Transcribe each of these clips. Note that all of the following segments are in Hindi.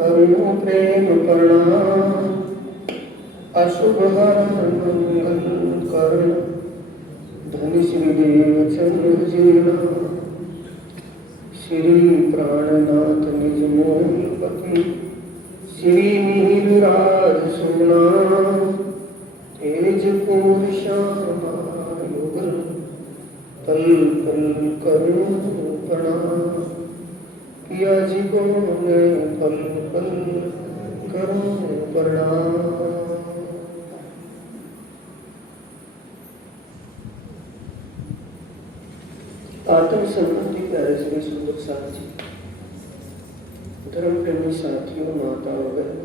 करुण प्रेम प्रणाम, अशुभ हरण मंगल करण, धन श्री देव चंद्र जीना, श्री प्राणनाथ निज मूलपति, श्री नीलराज सोना, तेज पूर श्यामा युगल, पल पल करुण प्रणाम, किया जी को मैं पल पल करूं प्रणाम। आत्म संबंधी प्यारे श्री सुंदर साथ जी, धर्म प्रेमी साथियों, माता वगैरह,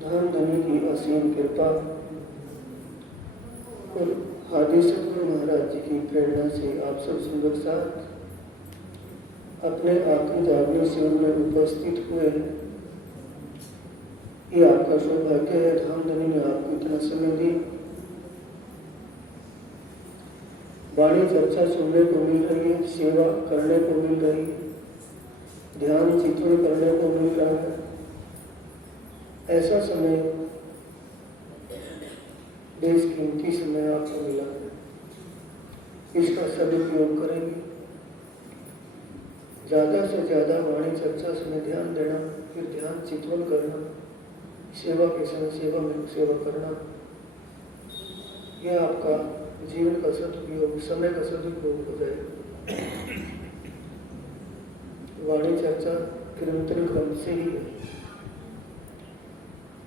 धन धनी की असीम कृपा और आदि सतगुरु महाराज जी की प्रेरणा से आप सब सुंदर साथ अपने आत्म जागरण शिविर में उपस्थित हुए हैं। ये आपका सौभाग्य है, धामधनी ने आपको इतना समय दी, वाणी चर्चा सुनने को मिल रही है, सेवा करने को मिल रही है, ध्यान चित्रण करने को मिल रहा है। ऐसा समय, बेशकीमती समय आपको मिला है, इसका सदुपयोग करेंगे। ज़्यादा से ज़्यादा वाणी चर्चा समय ध्यान देना, फिर ध्यान चित्रण करना, सेवा के समय सेवा में सेवा करना, यह आपका जीवन का सदुपयोग, समय का सदुपयोग हो जाएगा। वाणी चर्चा कीर्तन क्रम से ही है।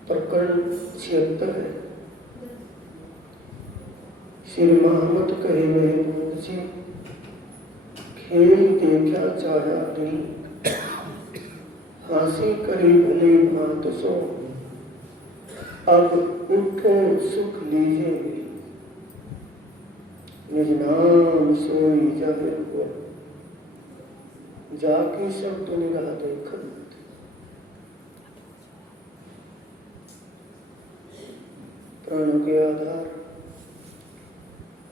प्रकरण 76 है। श्री महामत कहे महबूब जी, खेल देखा चाहा दिल, हासी करी भले भांत सो, अब उठो सुख लीजिए, निज नाम सोई जाहिर हुआ, जाकी सब तो निगाह देखत। प्राणों के आधार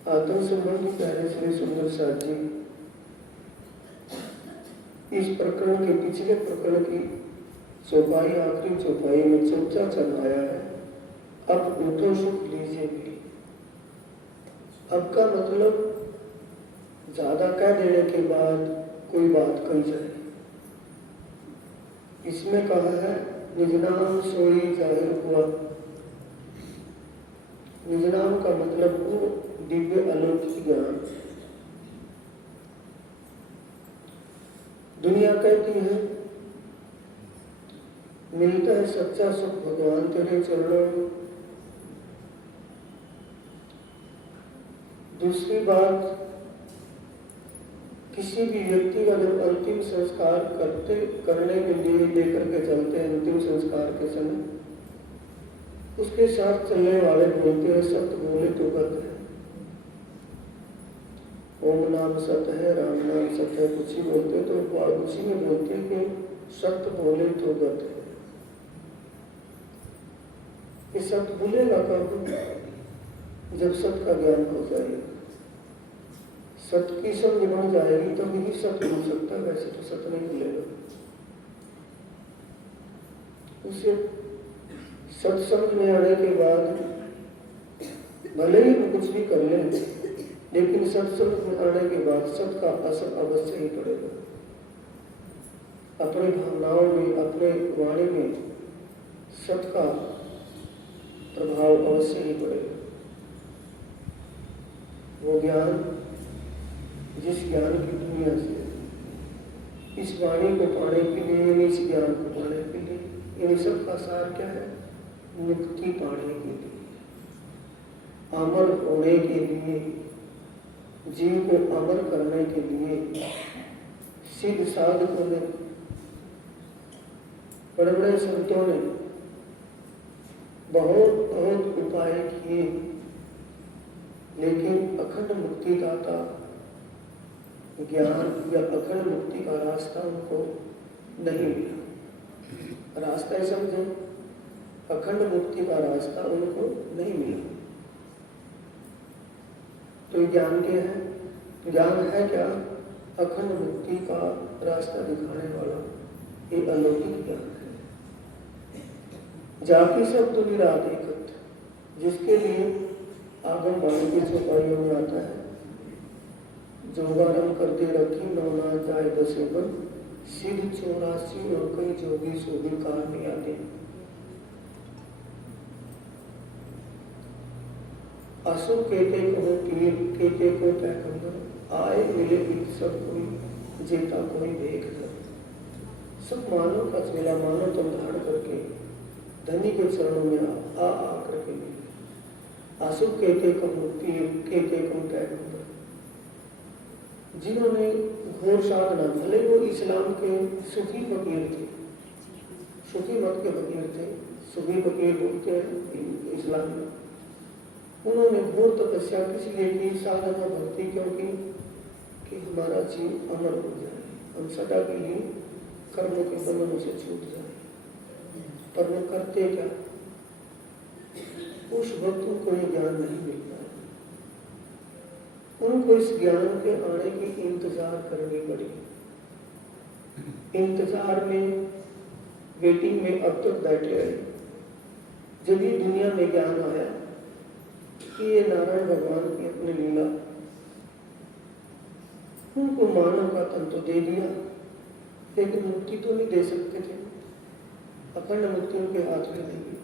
आत्म संबंधी प्यारे श्री सुंदर साथ जी, इस प्रकरण के पिछले प्रकरण की चौपाई, आखिरी चौपाई में चर्चा चल आया है। अब उठो सुख लीजिए भी। अब का मतलब ज्यादा कह देने के बाद कोई बात कही जाए। इसमें कहा है निज नाम सोई जाहिर हुआ। निज नाम का मतलब वो दिव्य अलौकिक ज्ञान। दुनिया कहती है मिलता है सच्चा सुख भगवान तेरे चरणों में। दूसरी बात, किसी भी व्यक्ति का जब अंतिम संस्कार करने के लिए लेकर के चलते हैं, अंतिम संस्कार के समय उसके साथ चलने वाले बोलते हैं सत्य बोले तो गत है, ओम नाम सत्य है, राम नाम सत्य है, कुछ ही बोलते तो उसी में बोलते हैं कि सत्य बोले तो गत है। ये सत्य बोलेगा कब? जब सत्य का ज्ञान हो जाएगा, सत्य की समझ बन जाएगी तब ही सत्य हो सकता है, वैसे तो सत्य नहीं बोलेगा। उसे सत्य समझ में आने के बाद भले ही वो कुछ भी कर ले, लेकिन सत्य समझ में आने के बाद सत्य का असर अवश्य ही पड़ेगा। अपनी भावनाओं में, अपने वाणी में सत्य का प्रभाव अवश्य ही पड़ेगा। वो ज्ञान, जिस ज्ञान की दुनिया से इस वाणी को पाने के लिए, इस ज्ञान को पाने के लिए, इन सब का सार क्या है? मुक्ति पाने के लिए, अमर होने के लिए, जीव को अमर करने के लिए, सिद्ध साधकों ने, बड़े बड़े संतों ने बहुत बहुत उपाय किए, लेकिन अखंड मुक्ति दाता ज्ञान या अखंड मुक्ति का रास्ता उनको नहीं मिला। रास्ता ही समझे, अखंड मुक्ति का रास्ता उनको नहीं मिला। तो ज्ञान क्या है? ज्ञान है क्या? अखंड मुक्ति का रास्ता दिखाने वाला। ये अलौकिक ज्ञान है। जाति शब्द विराट एकत्र, जिसके लिए आगम वाणी की चौपाइयों में आता है, जोगारम करते रखी नौना जाए दसेवन, सिद्ध 84 और कई जोगी सोगी कहानी आदि। असुर कहते कहो पीर, कहते को पैगंबर, आए मिले भी सब कोई, जेता कोई देख कर। सब मानव का चेला मानव तुम धारण करके धनी के चरणों में आ करके मिले। आसुर कहते कहो पीर, कहते को पैगंबर, जिन्होंने घोर साधना, भले वो इस्लाम के सूफी फकीर थे, सूफी मत के फकीर थे, सूफी फकीर बोलते हैं इस्लाम में, उन्होंने घोर तपस्या किस लिए की, साधना भक्ति, क्योंकि कि हमारा जीव अमर हो जाए, हम सदा के लिए कर्मों के बंधनों से छूट जाए। पर वो करते क्या, उस वक्त उनको ये ज्ञान नहीं मिलता है, उनको इस ज्ञान के आने की इंतजार करनी पड़ी। इंतजार में, वेटिंग में अब तक बैठे रहे। जब भी दुनिया में ज्ञान आया कि ये नारायण भगवान की अपनी लीला, उनको मानव का तन तो दे दिया, लेकिन मुक्ति तो नहीं दे सकते थे, अखंड मुक्ति उनके हाथ में नहीं।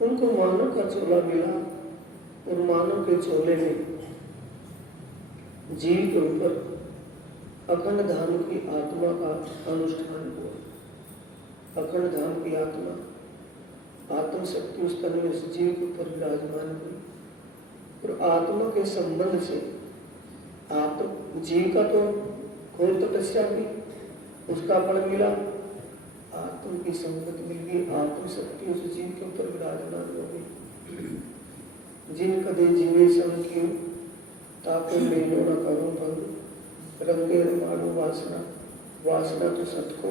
उनको मानव का चोला मिला और मानव के चोले में जीव के ऊपर अखंड धाम की आत्मा का अनुष्ठान हुआ। अखंड धाम की आत्मा, आत्म शक्ति उस तन में जीव के ऊपर विराजमान हुई और आत्मा के संबंध से आत्म जीव का तो घोर तपस्या हुई, उसका फल मिला, आत्म की संगत मिल गई, आत्म शक्ति उस जीव के ऊपर विराजमान हो गई। जिन कदे जीवे संग क्यों, ताको मेलो न करो भंग, रंगे मानो वासना, वासना तो सतको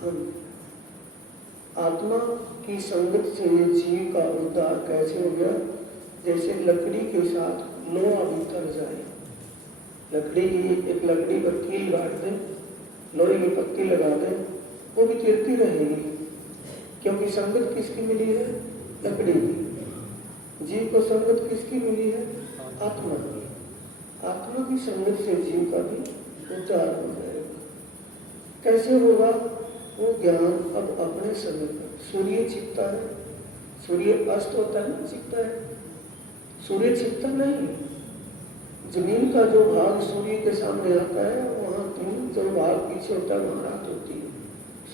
हम। आत्मा की संगत से जीव का उद्धार कैसे हो गया, जैसे लकड़ी के साथ लोहा भी तर जाए। लकड़ी की एक लकड़ी पर कील गाड़ दें, लोहे की पत्ती लगा दें, वो भी तिरती रहेगी, क्योंकि संगत किसकी मिली है, लकड़ी की। जीव को संगत किसकी मिली है, आत्मा की। आत्मा की संगत से जीव का भी उद्धार हो जाएगा। कैसे होगा वो ज्ञान, अब अपने समय पर सूर्य छिपता है, सूर्य अस्त होता है ना, छिपता है, सूर्य छिपता नहीं। जमीन का जो भाग सूर्य के सामने आता है, वहां दिन जो भाग पीछे होता है वहां रात होती है,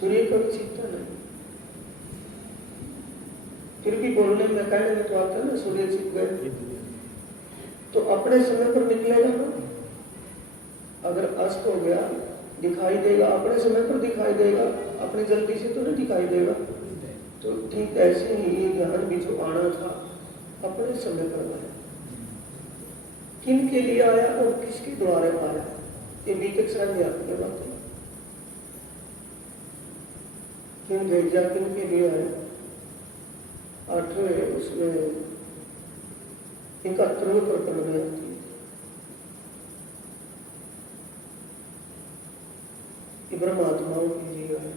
सूर्य कभी छिपता नहीं। फिर भी बोलने में कहने में तो आता है ना, सूर्य छिप गए, तो अपने समय पर निकलेगा ना। अगर अस्त हो गया दिखाई देगा, अपने समय पर दिखाई देगा, अपनी जल्दी से तो नहीं दिखाई देगा। तो ठीक ऐसे ही ये ज्ञान भी जो आना था अपने समय पर आया। किन के लिए आया और किसके द्वारा आया, ये बीतक श्रम में आपके बात है। किन भेजा, किन के लिए आया, 8वें उसमें 71वें प्रकरण में आती है। ब्रह्मात्माओं के लिए आया,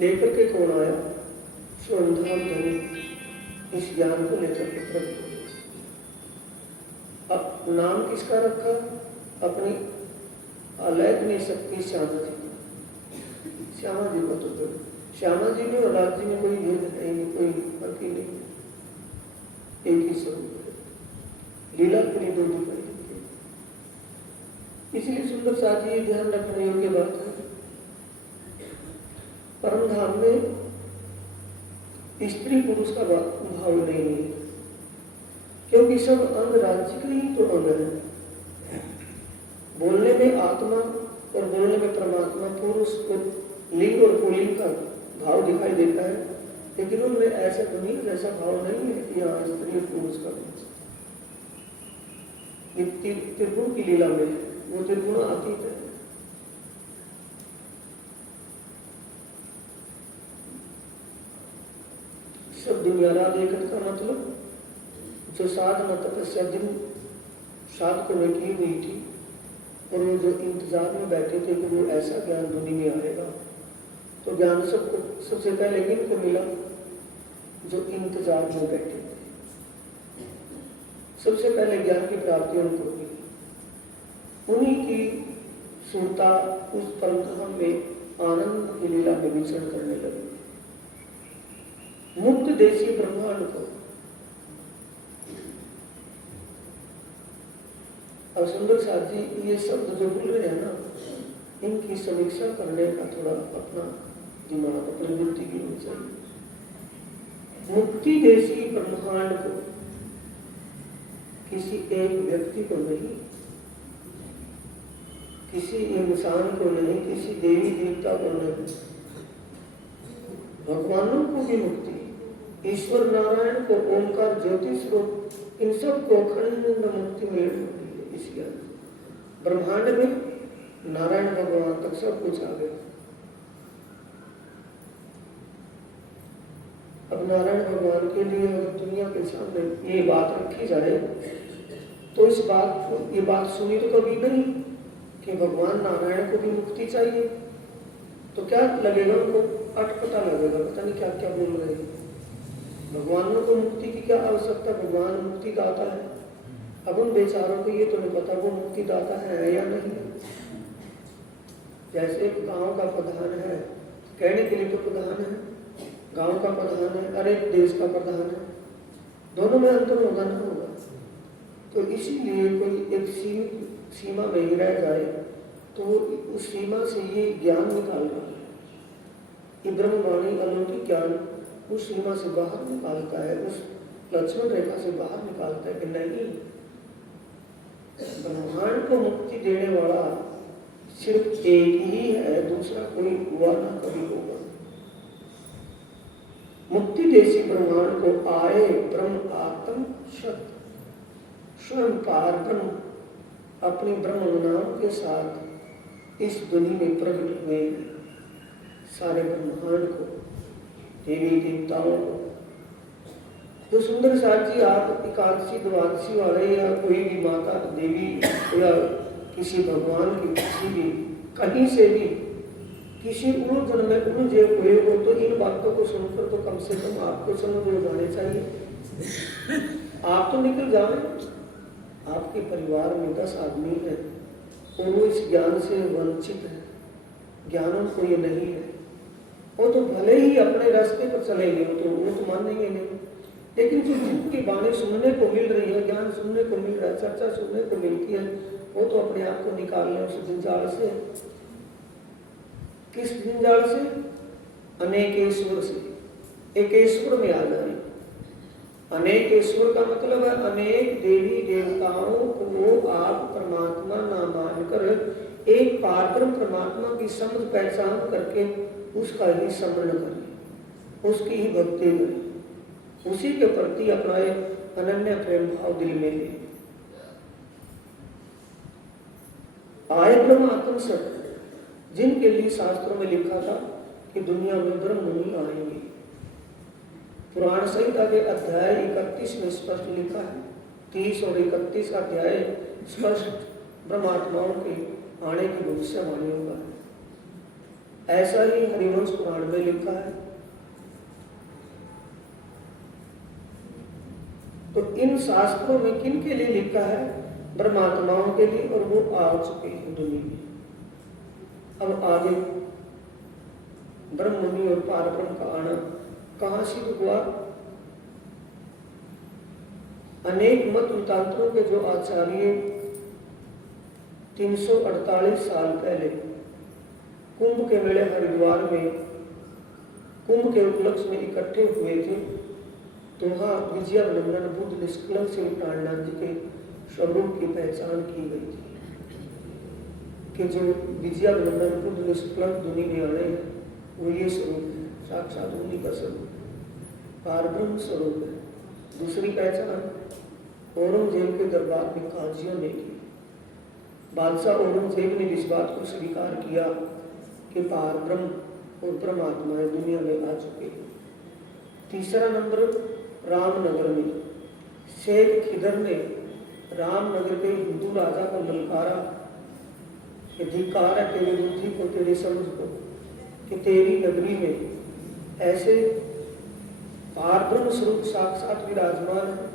लेकर के कौन आया, स्वधाम धनी, इस ज्ञान को लेकर के प्रकट। अब नाम किसका रखा, अपनी अलैग्नि शक्ति श्यामा जी का। श्यामा जी को तो श्यामा जी में और राज जी में कोई भेद है नहीं, कोई फर्क ही नहीं, एक ही स्वरूप है, लीला पूरी दो दिखाई देती है। इसलिए सुंदर साथ ये ध्यान रखने योग्य बात है, परम धाम में स्त्री पुरुष का भाव नहीं है, क्योंकि सब अंग राज्य के ही तो अंग है। बोलने में आत्मा और बोलने में परमात्मा, पुरुष को लिंग और पुल्लिंग का भाव दिखाई देता है, लेकिन उनमें ऐसा नहीं, ऐसा भाव नहीं है कि यहाँ स्त्री और पुरुष का। त्रिपुण की लीला में वो त्रिपुण अतीत है। सब दुनिया रात एकत का मतलब जो साधना तपस्या दिन साधकों ने की हुई थी, और वो जो इंतजार में बैठे थे कि वो ऐसा ज्ञान दुनिया में आएगा, तो ज्ञान सबको सबसे पहले किनको मिला? जो इंतजार में बैठे थे। सबसे पहले ज्ञान की प्राप्ति उनको मिली। उन्हीं की सुरता उस परम में आनंद की लीला में विचरण करने लगी। मुक्त देशी ब्रह्मांड को अब सुंदर साथ जी ये शब्द जो बोल रहे हैं ना, इनकी समीक्षा करने का थोड़ा अपना दिमाग, अपनी बुद्धि की होनी चाहिए। मुक्ति देशी ब्रह्मांड को किसी एक व्यक्ति को नहीं, किसी इंसान को नहीं, किसी देवी देवता को नहीं, भगवानों को भी मुक्ति, ईश्वर नारायण को, ओंकार ज्योति स्वरूप, इन सब को अखंड मुक्ति मिल रही है। इस ज्ञान ब्रह्मांड में नारायण भगवान तक सब कुछ आ गया। अब नारायण भगवान के लिए अगर दुनिया के सामने ये बात रखी जाए तो ये बात सुनी तो कभी नहीं कि भगवान नारायण को भी मुक्ति चाहिए, तो क्या लगेगा उनको? अटपटा लगेगा, पता नहीं क्या क्या बोल रहे हैं। भगवानों को मुक्ति की क्या आवश्यकता? भगवान मुक्ति दाता है। अब उन बेचारों को ये तो नहीं पता वो मुक्ति दाता है या नहीं। जैसे एक गांव का प्रधान है, कहने के लिए तो प्रधान है, गांव का प्रधान है, अरे देश का प्रधान है, दोनों में अंतर होगा ना होगा। तो इसीलिए कोई एक सीमा में ही रह जाए तो उस सीमा से ये ज्ञान निकाल रहा है, ये ब्रह्मवाणी अलौकिक ज्ञान उस सीमा से बाहर निकालता है, उस लक्ष्मण रेखा से बाहर निकालता है कि नहीं, ब्रह्मांड को मुक्ति देने वाला सिर्फ एक ही है, दूसरा कोई हुआ ना कभी होगा। मुक्ति देशी ब्रह्मांड को आए ब्रह्म आत्म सत, स्वयं पार ब्रह्म अपने ब्रह्म नाम के साथ इस दुनिया में प्रकट हुए। सारे ब्रह्मांड को, देवी देवताओं को, जो सुंदर साथ जी आप एकादशी द्वादशी वाले या कोई भी माता देवी या किसी भगवान की किसी भी कहीं से भी किसी उलझन में उलझे हुए हो तो इन बातों को सुनकर तो कम से कम आपको समझ हो जाने चाहिए। आप तो निकल जाए, आपके परिवार में 10 आदमी है और वो इस ज्ञान से वंचित है, ज्ञान को ये नहीं है, वो तो भले ही अपने रास्ते पर चलेंगे, वो तो मानेंगे नहीं, लेकिन जो जिनकी बाणी सुनने को मिल रही है, ज्ञान सुनने को मिल रहा है, चर्चा सुनने को मिलती है, वो तो अपने आप को निकाल लें उस जंजाल से। किस जंजाल से? अनेकेश्वर से। एकेश्वर में आ जाए। अनेकेश्वर का मतलब है अनेक देवी देवताओं को आप परमात्मा ना मानकर एक पारब्रह्म परमात्मा की समझ पहचान करके उसका ही स्मरण करें, उसकी ही भक्ति करें, उसी के प्रति अपना एक अनन्य प्रेम भाव दिल में ले। आए ब्रह्म आत्म सत, जिनके लिए शास्त्रों में लिखा था कि दुनिया में ब्रह्म मुनि आएंगे। पुराण संहिता के अध्याय 31 में स्पष्ट लिखा है, 30 और 31 अध्याय स्पष्ट ब्रह्मात्माओं के आने की भविष्यवाणी होगा। ऐसा ही हरिवंश पुराण में लिखा है। तो इन शास्त्रों में किन के लिए लिखा है? ब्रह्मात्माओं के लिए, और वो आ चुके हैं दुनिया में। अब आगे ब्रह्म मुनि और पारब्रह्म का आना कहाँ सिद्ध हुआ? अनेक मत मतांतरों के जो आचार्य 348 साल पहले कुंभ के मेले हरिद्वार में कुंभ के उपलक्ष्य में इकट्ठे हुए थे, तो वहाँ विजयावलंबन बुद्ध निष्कलंक सिंह प्राणनाथ जी के स्वरूप की पहचान की गई थी कि जो विजयावलंबन बुद्ध निष्कलंक दुनिया में आने हैं वो ये स्वरूप है, साक्षात उन्हीं का स्वरूप, पारब्रह्म स्वरूप है। दूसरी पहचान औरंगजेब के दरबार में काजियों ने की। बादशाह औरंगजेब ने इस बात को स्वीकार किया कि पारब्रह्म और परमात्मा दुनिया में आ चुके हैं। तीसरा नंबर रामनगर में शेख खिदर ने रामनगर के हिंदू राजा को ललकारा कि धिक्कार है तेरी बुद्धि को, तेरी समझ को, कि तेरी नगरी में ऐसे पारब्रह्म स्वरूप साक्षात विराजमान है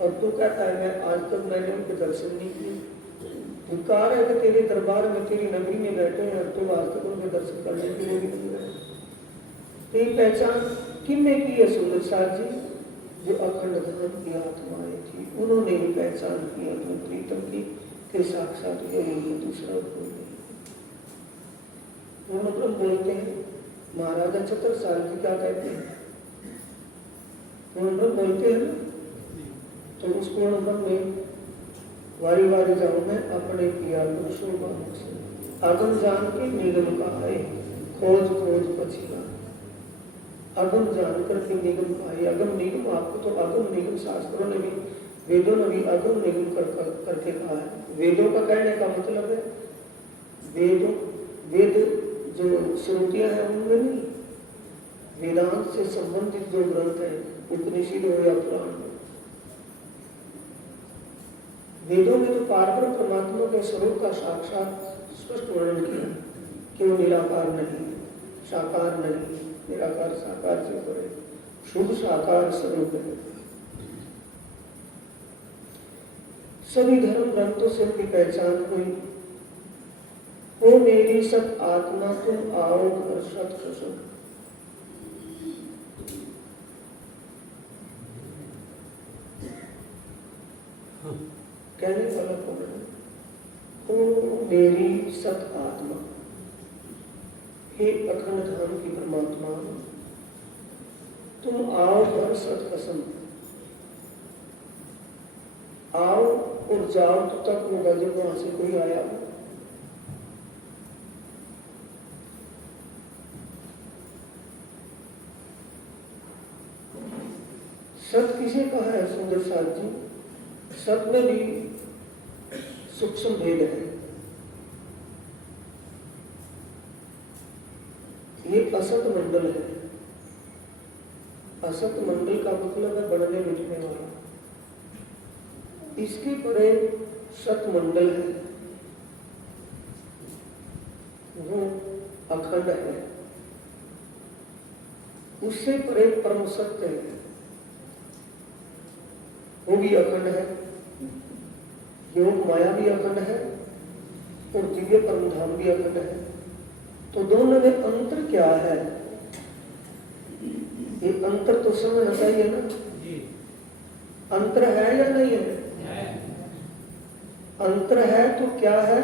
और तू कहता है मैं आज तक मैंने उनके दर्शन नहीं किए। धिक्कार है कि तेरे दरबार में, तेरी नगरी में बैठे हैं और तुम आज तक उनके दर्शन करने के लिए भी नहीं गए। तेरी पहचान किसने की है सुंदर साथ जी? जो अखंड धाम की आत्माएं थी, उन्होंने ही पहचान की अपनी प्रीतम की कि साक्षात यही है, दूसरा कोई नहीं। पूर्ण बोलते हैं, महाराजा छत्रसाल जी क्या कहते हैं? पूर्ण बोलते हैं ना, तो उस पूर्ण में वारी वारी जाऊं मैं अपने किया पुरुषों बालक से, आगम जान के निगम का आए, खोज खोज पछिया। अगम जानकर के निगम आए, अगम निगम, आपको तो अगम निगम शास्त्रों ने भी, वेदों ने भी अगम निगम करके कहा है। वेदों का कहने का मतलब है, वेद जो श्रुतियां हैं उनमें नहीं, वेदांत से संबंधित जो ग्रंथ है, उपनिषद हो या पुराण हो, वेदों में तो पारब्रह्म परमात्मा के स्वरूप का साक्षात स्पष्ट वर्णन किया कि वो निराकार नहीं, साकार नहीं, निराकार साकार से परे शुद्ध साकार स्वरूप है। सभी धर्म ग्रंथों से उनकी पहचान हुई। ओ मेरी सत आत्मा तुम आओ घर सत कसम। कहने वाला कौन है? ओ मेरी सत आत्मा, हे अखंड धाम की परमात्मा, तुम आओ घर सत कसम। आओ और जाओ तो तक होगा जब वहां से कोई आया हो। सत किसे कहा है सुंदर साथ जी? सत में भी सूक्ष्म भेद है। ये असत मंडल है। असत मंडल का मतलब है बढ़ने मिटने वाला। इसके परे सत मंडल है, वो अखंड है। उससे परे परम सत्य है, वो भी अखंड है। योग माया भी अखंड है और दिव्य परम धाम भी अखंड है। तो दोनों में अंतर क्या है? ये अंतर तो समझना चाहिए ना। अंतर है या नहीं है? अंतर है तो क्या है?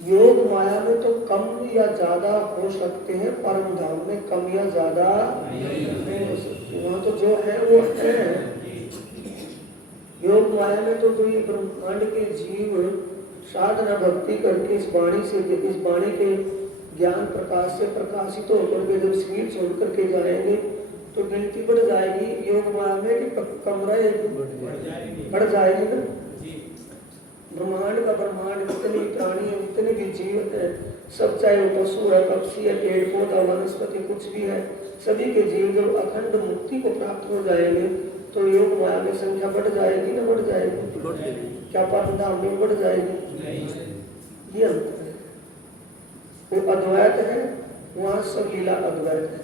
योग माया में तो कम या ज्यादा हो सकते हैं, परम धाम में कम या ज्यादा नहीं हो सकते। वहां तो जो है वो है। योग माया में तो जो ये ब्रह्मांड के जीव साधना भक्ति करके इस वाणी के ज्ञान प्रकाश से प्रकाशित होकर के जब शरीर छोड़ करके जाएंगे तो गिनती बढ़ जाएगी योग माया में कि कम रहेगी? बढ़ जाएगी ना। ब्रह्मांड का ब्रह्मांड, जितने भी प्राणी है, जितने भी जीव है, सब चाहे वो पशु है, पक्षी है, पेड़ पौधा, वनस्पति, कुछ भी है, सभी के जीव जब अखंड मुक्ति को प्राप्त हो जाएंगे तो योग माया में संख्या बढ़ जाएगी ना? बढ़ जाएगी। क्या परम धाम में बढ़ जाएगी? ये अंतर है। वो अद्वैत है, वहां सब लीला अद्वैत है।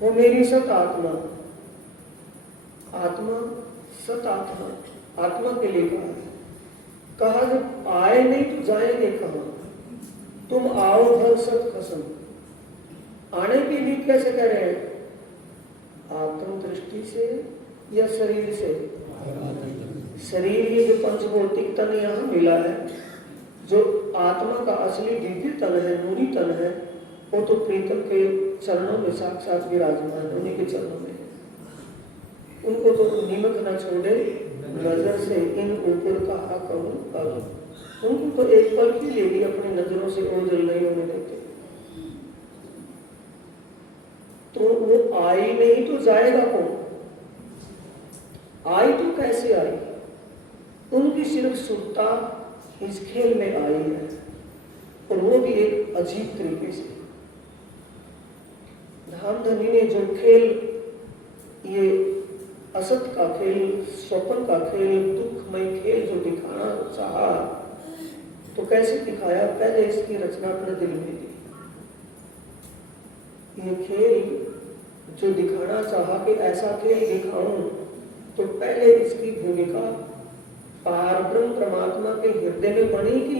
वो मेरी सत आत्मा, आत्मा सत आत्मा, आत्मा के लिए कहा है। कहा जब आए नहीं तो जाएंगे कहां? तुम आओ घर सत कसम। आने के लिए कैसे कह रहे हैं? आत्म दृष्टि से या शरीर से? शरीर ये जो पंचभौतिक तन यहाँ मिला है, जो आत्मा का असली दिव्य तन है, नूरी तन है, वो तो प्रीतम के चरणों में साक्षात विराजमान है, उन्हीं के चरणों में है। उनको तो निमक न छोड़े नजर से इन ऊपर कहा कहूं अब। उनको तो एक पल के लिए भी अपनी नजरों से ओझल नहीं होने देते। तो वो आई नहीं तो जाएगा कौन? आई तो कैसे आई? उनकी सिर्फ सुरता इस खेल में आई है, और वो भी एक अजीब तरीके से। धाम धनी ने जो खेल ये असत का खेल, स्वप्न का खेल, दुखमय खेल जो दिखाना चाहा, तो कैसे दिखाया? पहले इसकी रचना अपने दिल में दी। ये खेल जो दिखाना चाहा कि ऐसा खेल दिखाऊं, तो पहले इसकी भूमिका पारब्रह्म परमात्मा के हृदय में बनी कि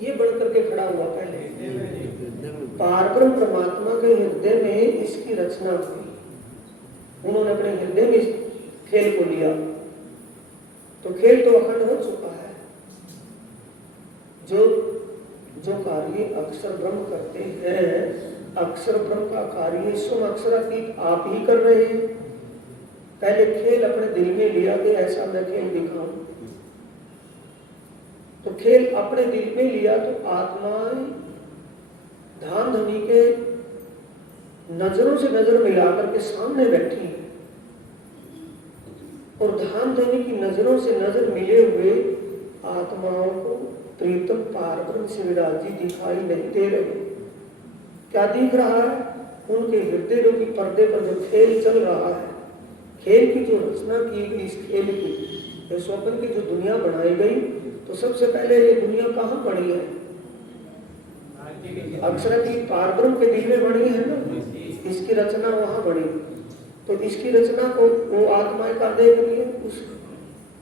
ये बन करके खड़ा हुआ? पहले पारब्रह्म परमात्मा के हृदय में इसकी रचना हुई। उन्होंने अपने हृदय में इस खेल को लिया, तो खेल तो अखंड हो चुका है। जो कार्य अक्षर ब्रह्म करते हैं, अक्षर ब्रह्म का कार्य स्वयं अक्षरातीत आप ही कर रहे हैं। पहले खेल अपने दिल में लिया कि ऐसा मैं खेल दिखाऊं, तो खेल अपने दिल में लिया तो आत्माएं धाम धनी के नजरों से नजर मिलाकर के सामने बैठी है, और धाम धनी की नजरों से नजर मिले हुए आत्माओं को प्रीतम पारब्रह्म शिवराज जी दिखाई नहीं दे रहे। क्या दिख रहा है? उनके हृदय की पर्दे पर जो खेल चल रहा है, खेल की जो रचना की गई, इस खेल की, इस स्वप्न की जो दुनिया बनाई गई, तो सबसे पहले ये दुनिया कहाँ बनी है? अक्षरातीत पारब्रह्म के दिल में बनी है ना, इसकी रचना वहां बनी। तो इसकी रचना को वो आत्माएं का देख रही है उस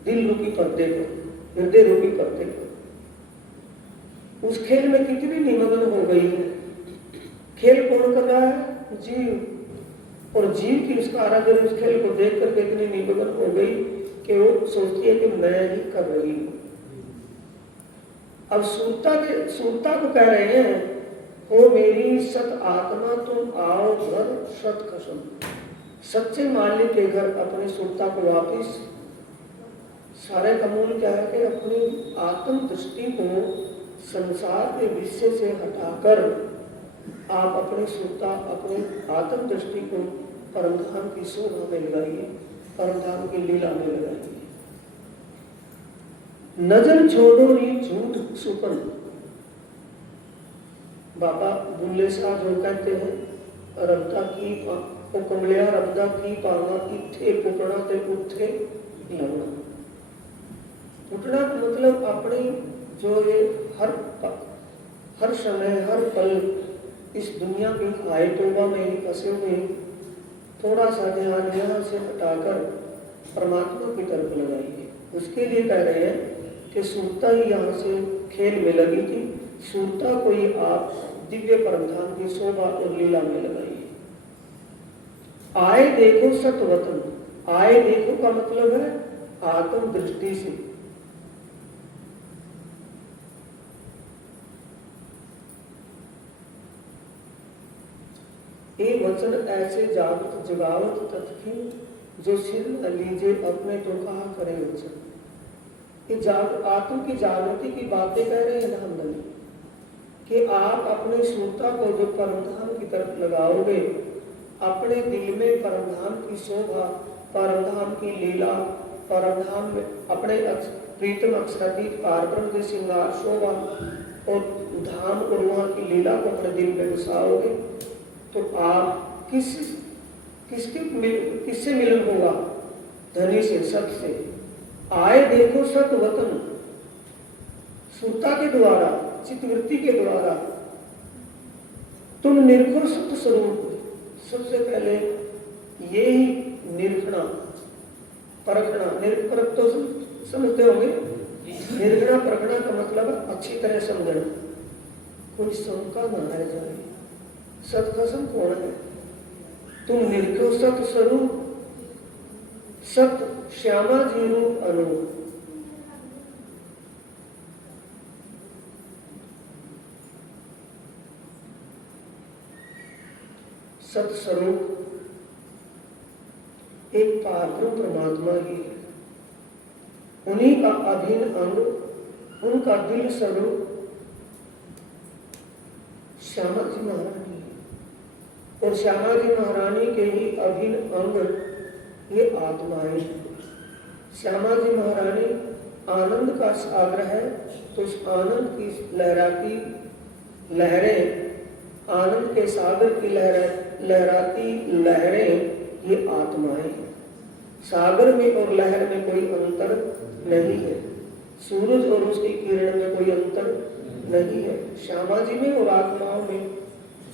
दिल रूपी पर्दे पर, हृदय रूपी पर्दे पर। उस खेल में कितनी निमग्न हो गई है। खेल कौन कर रहा है? जीव। और जीव की उस कारागर उस खेल को देख करके इतनी निमग्न हो गई कि वो सोचती है कि मैं ही कर रही हूं। अब सूरता को कह रहे हैं, ओ मेरी सत आत्मा तुम आओ घर सत कसम। सच्चे मालिक के घर अपनी सूरता को वापिस। सारे का मूल क्या है कि अपनी आत्म दृष्टि को संसार के विषय से हटाकर आप अपनी सूरता, अपनी आत्म दृष्टि को परमधाम की शोभा में लगाइए, परमधाम की लीला में लगाइए। नजर छोड़ो री झूठ सुपन। बाबा बुल्ले शाह जो कहते हैं, रब्दा की कमलिया रब्दा की पावा इत्थे पुटना ते उठे लगना। उठना मतलब अपनी जो ये हर समय हर पल इस दुनिया की खाए तोबा में ही फंसे हुए, थोड़ा सा ध्यान यहाँ से हटाकर परमात्मा की तरफ लगाइए। उसके लिए कह रहे हैं कि सूरता ही यहाँ से खेल में लगी थी, सूरता को ही आप दिव्य परमधाम की शोभा और लीला में लगाइए। आए देखो सतवतन। आए देखो का मतलब है आत्म दृष्टि से। ये वचन ऐसे जागत जगावत तत्किन जो सिर न लीजे अपने तो कहा करे वचन। ये आत्म की जागृति की बातें कह रहे हैं हम नहीं, कि आप अपने सूरता को जो परमधाम की तरफ लगाओगे, अपने दिल में परमधाम की शोभा, परमधाम की लीला, परमधाम में अपने प्रीतम अक्षरातीत पारब्रह्म के श्रृंगार शोभा और धाम और वहाँ की लीला को अपने दिल में घुसाओगे, तो आप किससे मिलन होगा? धनी से, सत से। आए देखो सत वतन। सूरता के द्वारा, चित्तवृत्ति के द्वारा तुम निर्गुण सत्य स्वरूप। सबसे पहले ये ही निर्गुणा परखना। परख तो समझते होंगे, निर्गुणा परखना का मतलब अच्छी तरह समझना, कोई शंका न रह जाए। सत्कसम कौन है? तुम निर्गुण सत्य स्वरूप, सत्य श्यामा जी रूप अनूप। सत्स्वरूप एक पारब्रह्म परमात्मा ही है, उन्हीं का अभिन्न अंग, उनका दिल स्वरूप श्यामा जी महारानी है, और श्यामा जी महारानी के ही अभिन्न अंग ये आत्माएं हैं। श्यामा जी महारानी आनंद का सागर है, तो उस आनंद की लहराती लहरें, आनंद के सागर की लहराती लहरें ये आत्माएं हैं। सागर में और लहर में कोई अंतर नहीं है, सूरज और उसकी किरण में कोई अंतर नहीं है, श्यामा जी में और आत्माओं में।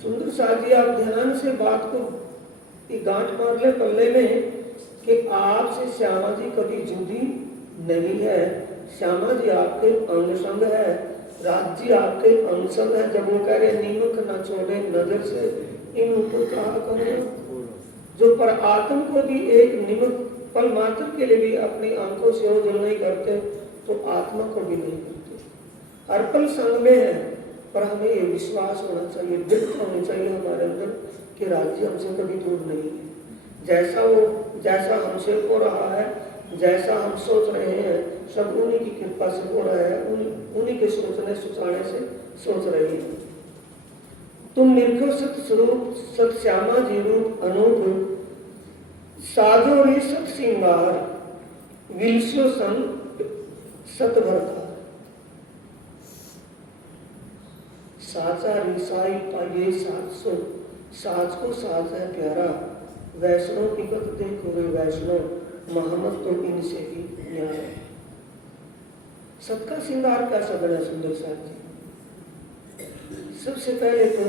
सुंदर साथ जी, आप ध्यान से बात को गांठ मार ले पल्ले में कि आपसे श्यामा जी कभी जुदी नहीं है। श्यामा जी आपके अंग संग है, राज जी आपके अंग संग है। जब वो कह रहे नीमक न छोड़े नजर से इन ऊपर कहा करो, जो पर आत्म को भी एक निमक पल मात्र के लिए भी अपनी आंखों से ओझल नहीं करते तो आत्मा को भी नहीं करते। हर पल संग में है, पर हमें ये विश्वास होना चाहिए, दृढ़ता होनी चाहिए हमारे अंदर कि राज्य हमसे कभी दूर नहीं है। जैसा हमसे हो रहा है, जैसा हम सोच रहे हैं, सब उन्हीं की कृपा से हो रहा है, उन्हीं के सोचने सुचाने से सोच रहे हैं। तुम निर्खो सत स्वरूप सत श्यामा जी रूप अनूप, साजो रे सत सिंगार विलसो संग सत भरता। साचा रिसाई पाइए 700, साज को साज है प्यारा, वैष्णव की गत देखो वे वैष्णव, मोहम्मद तो इनसे भी न्यारा। सबका श्रृंगार का सगड़ है सुंदर साथ जी। सबसे पहले तो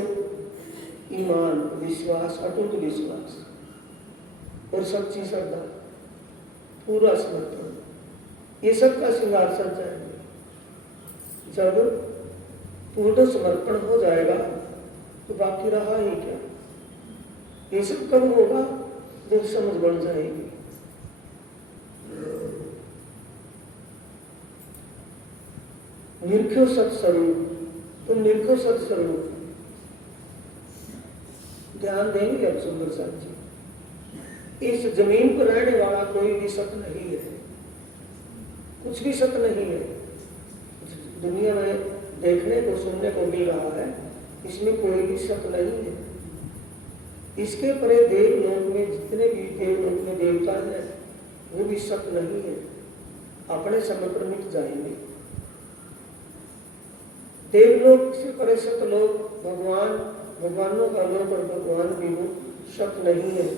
ईमान, विश्वास, अटूट विश्वास और सच्ची श्रद्धा, पूरा समर्पण, ये सबका श्रृंगार सज जाएंगे। जब पूर्ण समर्पण हो जाएगा तो बाकी रहा ही क्या। ये सब कब होगा जब समझ बन जाएगी। निर्खो सत्स्वरूप, तो निर्खो सत्स्वरूप ध्यान देंगे अब सुंदर साथ जी। इस जमीन पर रहने वाला कोई भी सत नहीं है, कुछ भी सत नहीं है। दुनिया में देखने को सुनने को मिल रहा है, इसमें कोई भी सत नहीं है। इसके परे देवलोक में जितने भी देवलोक में देवता हैं वो भी सत नहीं है, अपने समय पर मिट जाएंगे। देवलोक से परे सत लोग, भगवान, भगवानों का लोक और भगवान भी वो सत नहीं है।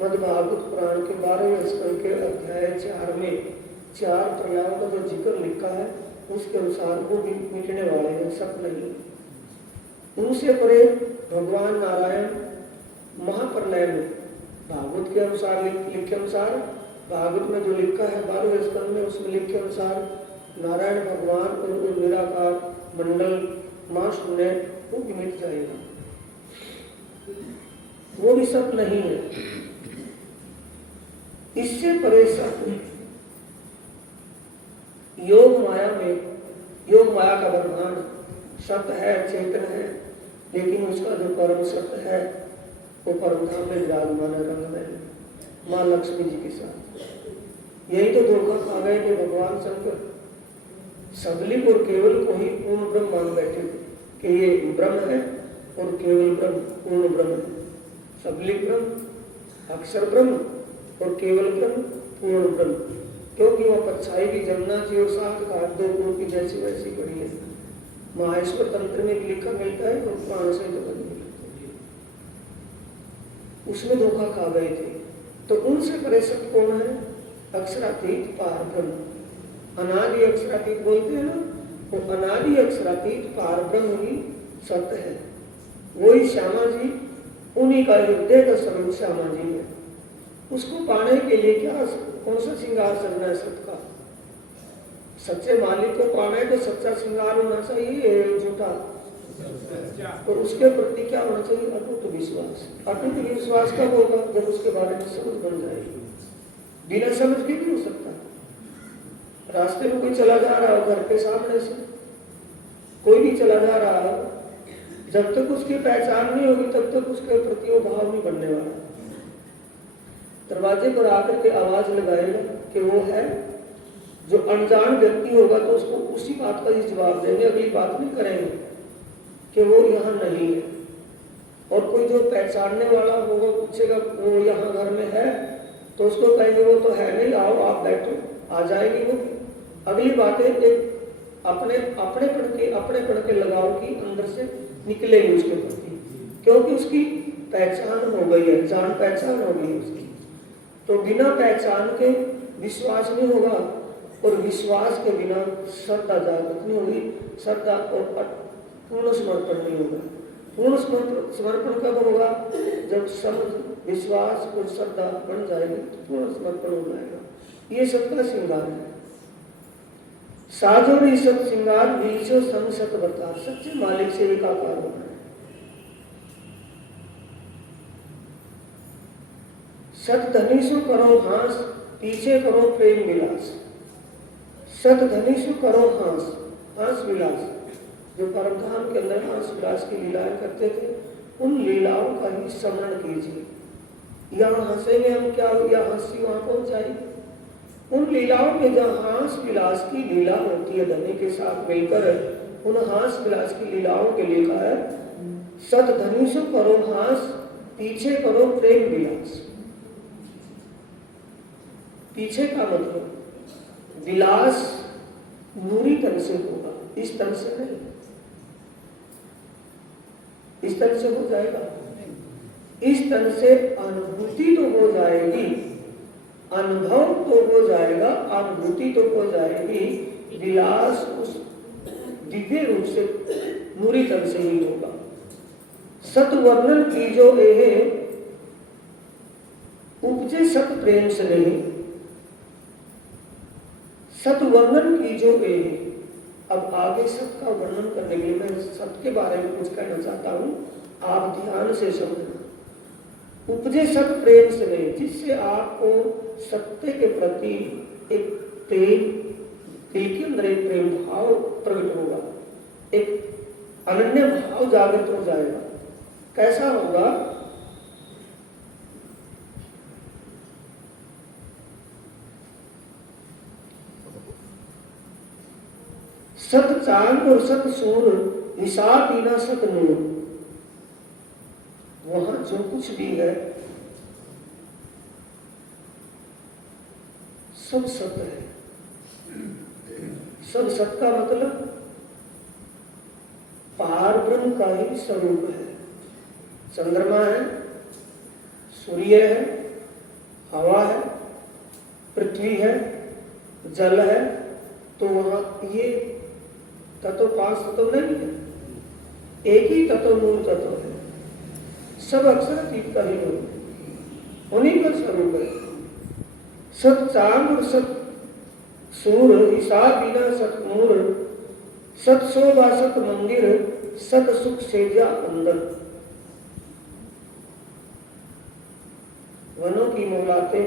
मद्भागवत पुराण के 12वें स्कंद के अध्याय 4 में 4 प्रलयों का जो जिक्र लिखा है उसके अनुसार वो भी मिटने वाले हैं, सत नहीं। उनसे परे भगवान नारायण महाप्रलय में भागवत के अनुसार लिखे अनुसार, भागवत में जो लिखा है 12वें स्कंद में, उसमें लिखे अनुसार नारायण भगवान और निराकार मंडल मां शून्य वो भी मिट जाएगा, वो भी सत नहीं है। इससे परे सत योग माया में, योग माया का ब्रह्मांड सत है, चेतन है, लेकिन उसका जो परम सत्य है वो परम धाम में विराजमान है, रंग में माँ लक्ष्मी जी के साथ। यही तो धोखा खा गए कि भगवान शंकर सबलिक और केवल को ही पूर्ण ब्रह्म मान बैठे कि ये ब्रह्म है और केवल ब्रह्म पूर्ण ब्रह्म है। सबलिक ब्रह्म, अक्षर ब्रह्म और केवल ब्रह्म पूर्ण ब्रह्म, क्योंकि वह परछाई भी जमुना जी और 7 घाट 2 गुरु की जैसी वैसी पड़ी है। माहेश्वर तंत्र में भी लिखा मिलता है और पुराण से तो उसमें धोखा खा गए थे। तो उनसे परे सत कौन है? अक्षरातीत पार ब्रह्म, अनादि अक्षरातीत बोलते हैं ना, वो अनादि अक्षरातीत पार ब्रह्म ही सत्य है। वही श्यामा जी, उन्हीं का हृदय का स्वरूप श्यामा जी है। उसको पाने के लिए क्या, कौन सा श्रृंगार सजना है सत का? सच्चे मालिक को पाना है तो सच्चा श्रृंगार होना चाहिए, झूठा। और उसके प्रति क्या होना चाहिए? अटूट विश्वास। अटूट विश्वास कब होगा? जब उसके बारे में समझ बन जाएगी। बिना समझ के नहीं हो सकता। रास्ते में कोई चला जा रहा हो, घर के सामने से कोई भी चला जा रहा हो, जब तक उसकी पहचान नहीं होगी तब तक उसके प्रति वो भाव नहीं बनने वाला। दरवाजे पर आकर के आवाज लगाएगा कि वो है। जो अनजान व्यक्ति होगा तो उसको उसी बात का ही जवाब देंगे, अगली बात नहीं करेंगे कि वो यहाँ नहीं है। और कोई जो पहचानने वाला होगा पूछेगा वो यहाँ घर में है, तो उसको कहेंगे वो तो है नहीं, आओ आप बैठो, आ जाएगी वो। अगली बातें एक अपने पढ़ के लगाव की अंदर से निकलेगी उसके प्रति, क्योंकि उसकी पहचान हो गई है, जान पहचान हो गई उसकी। तो बिना पहचान के विश्वास नहीं होगा, और विश्वास के बिना श्रद्धा जागृत नहीं होगी, श्रद्धा और पूर्ण समर्पण नहीं होगा। पूर्ण समर्पण कब होगा? जब सब विश्वास और श्रद्धा बन जाएगी तो पूर्ण समर्पण हो जाएगा। ये सबका श्रृंगार है। साधो सत श्रृंगार बीचो सम सत बता, सच्चे मालिक से एकाकार होना है। सत धनीसु करो हास, पीछे करो प्रेम विलास। सत धनीसु करो हास, हास विलास, जो परमधाम के अंदर हास विलास की लीलाएं करते थे, उन लीलाओं का ही स्मरण कीजिए। यहाँ हंसेंगे हम, क्या या हंसी वहां पहुंच जाएगी। उन लीलाओं में जहाँ हास विलास की लीला होती है धनी के साथ मिलकर, उन हास विलास की लीलाओं के लिए कहा है सत धनीसु करो हास, पीछे करो प्रेम विलास। पीछे का मतलब विलास नूरी तन से होगा, इस तन से नहीं। इस तन से हो जाएगा, इस तन से अनुभूति तो हो जाएगी, अनुभव तो हो जाएगा, अनुभूति तो हो जाएगी, विलास उस दिव्य रूप से नूरी तन से ही होगा। सतवर्णन की जो एहे उपजे सत प्रेम से नहीं, सतवर्णन की जो एहे। अब आगे सत का वर्णन करने के लिए मैं सत के बारे में कुछ कहना चाहता हूं, आप ध्यान से समझना। उपजे सत प्रेम से नहीं, जिससे आपको सत्य के प्रति एक प्रेम, दिल के अंदर एक प्रेम भाव प्रकट होगा, एक अनन्य भाव जागृत हो जाएगा। कैसा होगा? सत चांद और सत सूर, निशाब बिना सत नूर। वहां जो कुछ भी है सब सत्य है। सब सत्य का मतलब पार ब्रह्म का ही स्वरूप है। चंद्रमा है, सूर्य है, हवा है, पृथ्वी है, जल है, तो वहां ये तत्व पांच तत्व नहीं है, एक ही तत्व मूल तत्व है। सब अक्षर अतीत का ही रूप, उन्हीं का स्वरूप है। सत चांद और सत सूर, हिसाब बिना सत नूर, सत शोभा सत मंदिर, सत सुख सेजा अंदर। वनों की मोहलातें,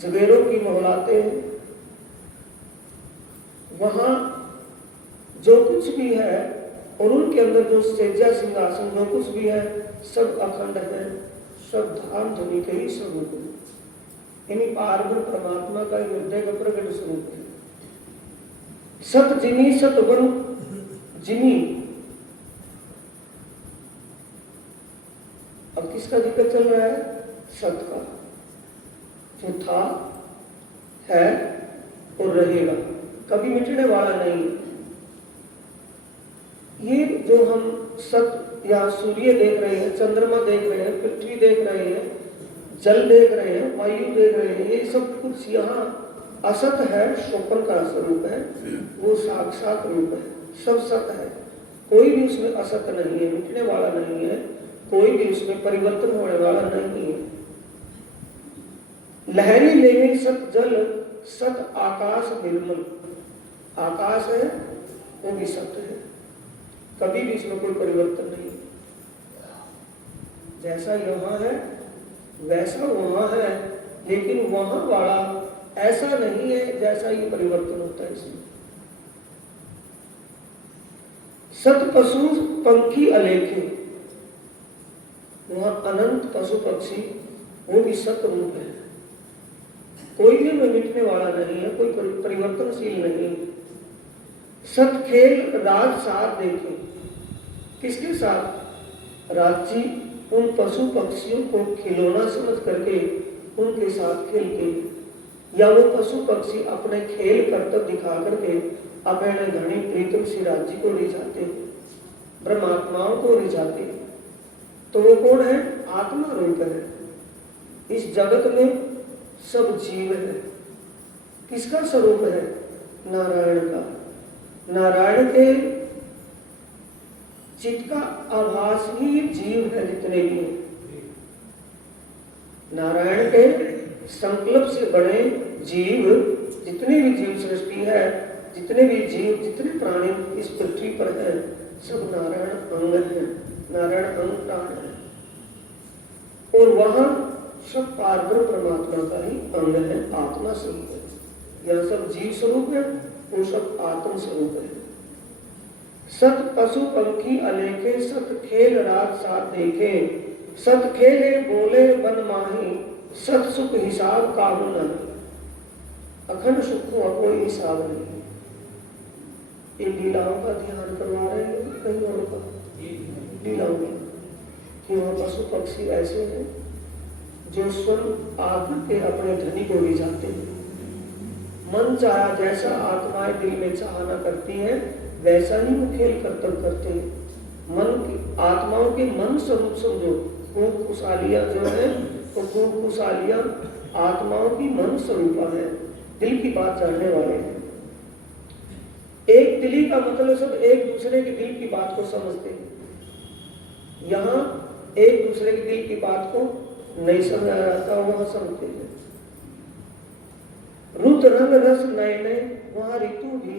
जगेरों की मोहलातें, वहां जो कुछ भी है और उनके अंदर जो सेजा सिंहासन जो कुछ भी है सब अखंड है, सब धाम धुनी के ही स्वरूप है। यानी पारब्रह्म परमात्मा का हृदय का प्रकट स्वरूप है। सत जिनी सत वन जिनी। अब किसका जिक्र चल रहा है? सत का, जो था, है और रहेगा, कभी मिटने वाला नहीं। ये जो हम सत या सूर्य देख रहे हैं, चंद्रमा देख रहे हैं, पृथ्वी देख रहे हैं, जल देख रहे हैं, वायु देख रहे हैं, ये सब कुछ यहाँ असत है, स्वप्न का स्वरूप है, वो साक्षात रूप है, सब सत है। कोई भी उसमें असत नहीं है, मिटने वाला नहीं है, कोई भी उसमें परिवर्तन होने वाला नहीं है। लहरी लेने सत जल, सत आकाश निर्मल। आकाश है वो भी सत्य है, कभी भी इसमें कोई परिवर्तन नहीं। जैसा यहाँ है वैसा वहां है, लेकिन वहां वाला ऐसा नहीं है जैसा ये परिवर्तन होता है इसमें। सत पशु पंखी अलेखे, वहां अनंत पशु पक्षी वो भी सत्य रूप है, कोई भी मिटने वाला नहीं है, कोई परिवर्तनशील नहीं। सत खेल राज साथ देखे, किसके साथ? राजी उन पशु पक्षियों को खिलौना समझ करके उनके साथ खेल के, या वो पशु पक्षी अपने खेल करतब दिखा करके अपने घनी प्रीतम श्री राज्य को रिझाते, ब्रह्मात्माओं को रिझाते। तो वो कौन है? आत्मा रूप है। इस जगत में सब जीव है। किसका स्वरूप है? नारायण का। नारायण के चित्त का आभास ही जीव है जितने भी हैं। नारायण के संकल्प से बने जीव, जितनी भी जीव सृष्टि है, जितने भी जीव, जितने प्राणी इस पृथ्वी पर है, सब नारायण अंग है, नारायण अंग प्राण है। और वहां सब पारब्रह्म परमात्मा का ही अंग है, आत्मा स्वरूप है। यह सब जीव स्वरूप है, वो सब आत्म स्वरूप है। सत पशु पंखी अलेखे, सत खेल रात साथ देखे, सत खेले बोले बन माही, सत सुख हिसाब काबू न। अखंड सुख का कोई हिसाब नहीं। ये लीलाओं का ध्यान करवा रहे हैं कहीं और का लीलाओं में कि वहाँ पशु पक्षी ऐसे हैं जो स्वयं आकर के अपने धनी को भी जाते हैं। मन चाहा जैसा आत्माएं दिल में चाहना करती हैं, वैसा ही वो खेल कर्तव्य करते हैं। मन की आत्माओं के मन स्वरूप समझो। खूब खुशहालियाँ जो है वो खूब खुशहालियाँ आत्माओं की मन स्वरूपा है, दिल की बात जानने वाले हैं। एक दिली का मतलब सब एक दूसरे के दिल की बात को समझते हैं। यहाँ एक दूसरे के दिल की बात को नहीं समझा जाता, वहां समझते हैं। रुत रंग रस नए नए, वहां ऋतु भी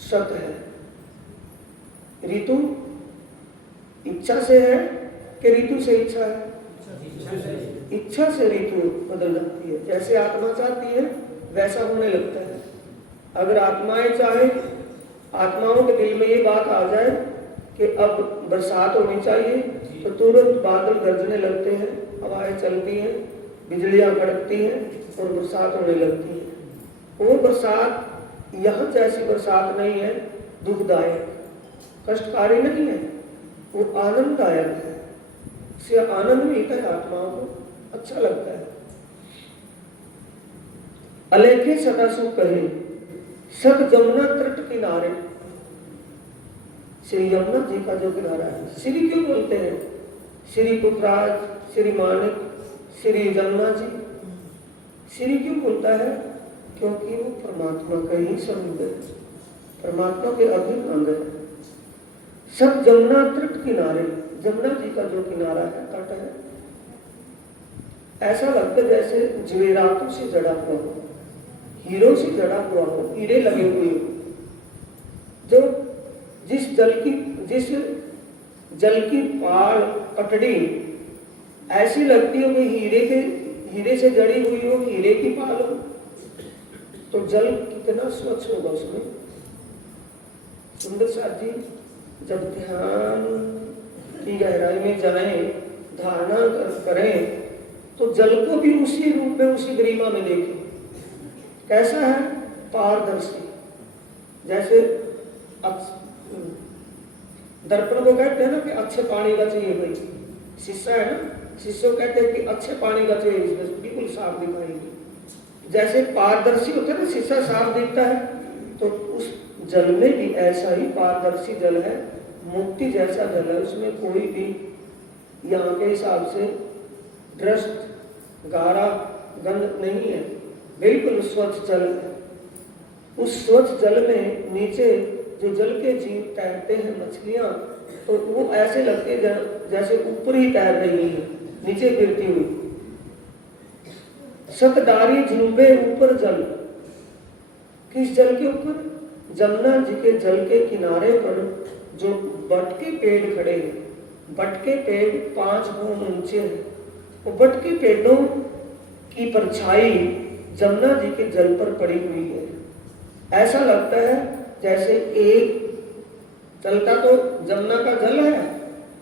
सत है। ऋतु इच्छा से है कि ऋतु से इच्छा है? इच्छा से ऋतु बदल जाती है। जैसे आत्मा चाहती है वैसा होने लगता है। अगर आत्माएं चाहे, आत्माओं के दिल में ये बात आ जाए कि अब बरसात होनी चाहिए, तो तुरंत बादल गरजने लगते हैं, हवाएं चलती हैं, बिजलियां कड़कती हैं और बरसात होने लगती है। वो बरसात यहाँ जैसी बरसात नहीं है, दुखदायक, कष्टकारी नहीं है, वो आनंददायक है। इससे आनंद मिलता है, आत्माओं को अच्छा लगता है। अलेखे सदा सुख कहे, सत जमुना तट किनारे। श्री यमुना जी का जो किनारा है, श्री क्यों बोलते हैं? श्री पुखराज, श्री मानिक, श्री यमुना जी। श्री क्यों बोलता है? क्योंकि वो परमात्मा का ही स्वरूप है, परमात्मा के अभिन्न अंग है। सब जमुना तट किनारे, जमुना जी का जो किनारा है, तट है, ऐसा लगता है जैसे जवेरातों से जड़ा हुआ हो, हीरों से जड़ा हुआ हो, हीरे लगे हुए हो। जो जिस जल की पाल पटड़ी ऐसी लगती हो कि हीरे से जड़ी हुई हो, हीरे की पाल हो, तो जल कितना स्वच्छ होगा उसमें। सुंदर साथ जी जब ध्यान की गहराई में जाएं, धारणा करें, तो जल को भी उसी रूप में, उसी गरिमा में देखें। कैसा है? पारदर्शी। जैसे दर्पण को कहते हैं ना कि अच्छे पानी का चाहिए भाई, शीशा है ना, शीशे को कहते हैं कि अच्छे पानी का चाहिए, इसमें बिल्कुल साफ दिखाएंगे। जैसे पारदर्शी होता है ना, शीशा साफ दिखता है, तो उस जल में भी ऐसा ही पारदर्शी जल है, मुक्ति जैसा जल है। उसमें कोई भी यहाँ के हिसाब से दृष्ट, गाढ़ा, गंध नहीं है, बिल्कुल स्वच्छ जल है। उस स्वच्छ जल में नीचे जो जल के जीव तैरते हैं, मछलियां, तो वो ऐसे लगते हैं जैसे ऊपर ही तैर रही है, नीचे गिरती हुई। सतदारी झुंबे ऊपर जल। किस जल के ऊपर? जमुना जी के जल के किनारे पर जो बट के पेड़ खड़े हैं। बट के पेड़ 5 गुण ऊंचे हैं। वो बट के पेड़ों की परछाई जमुना जी के जल पर पड़ी हुई है। ऐसा लगता है जैसे एक चलता तो जमुना का जल है,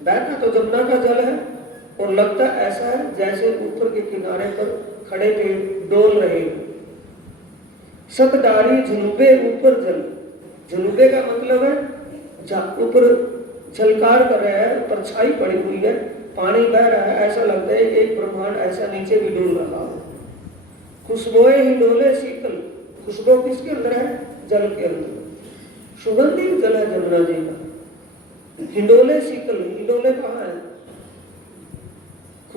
बैठा तो जमुना का जल है, और लगता ऐसा है जैसे ऊपर के किनारे पर खड़े पेड़ डोल रहे हैं। सतदारी झुनुबे ऊपर जल। झुनुबे का मतलब है ऊपर झलकार कर रहा है, परछाई पड़ी हुई है, पानी बह रहा है, ऐसा लगता है कि एक ब्रह्मांड ऐसा नीचे भी डोल रहा है। खुशबुएं ही डोले शीतल। खुशबू किसके अंदर है? जल के अंदर। सुगंधित जल है जमुना जी का। हिंडोले शीतल। हिंडोले कहाँ है?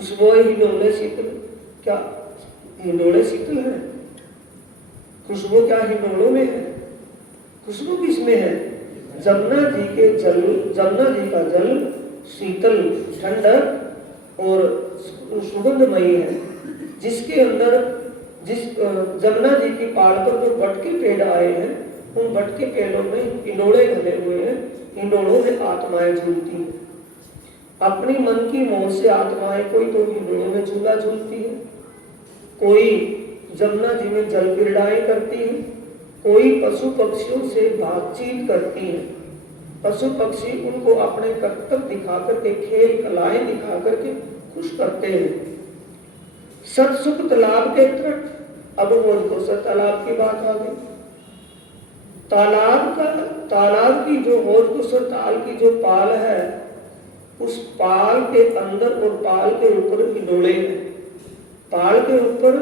खुशबू हिंडोले शीतल, क्या हिंडोले शीतल है? खुशबू क्या हिंडोलों में है? खुशबू किसमें है? जमुना जी के जल, जमुना जी का जल शीतल, ठंडक और सुगंधमयी है, जिसके अंदर जिस जमुना जी की पाल पर जो बटके पेड़ आए हैं, उन बटके पेड़ों में हिंडोले भरे हुए हैं। हिंडोलों में आत्माएं झूलती हैं। अपनी मन की मोह से आत्माएं कोई तो हिंडोलों में झूला झूलती है, कोई जमुना जी में जल क्रीड़ाएं करती है, कोई पशु पक्षियों से बातचीत करती है। पशु पक्षी उनको अपने कर्तव्य दिखा करके, खेल कलाएं दिखा करके खुश करते हैं। सत्सुख तालाब के तट, अब होश तालाब की बात आ गई। तालाब की जो होश ताल की जो पाल है, उस पाल के अंदर और पाल के ऊपर हिंडोले हैं। पाल के ऊपर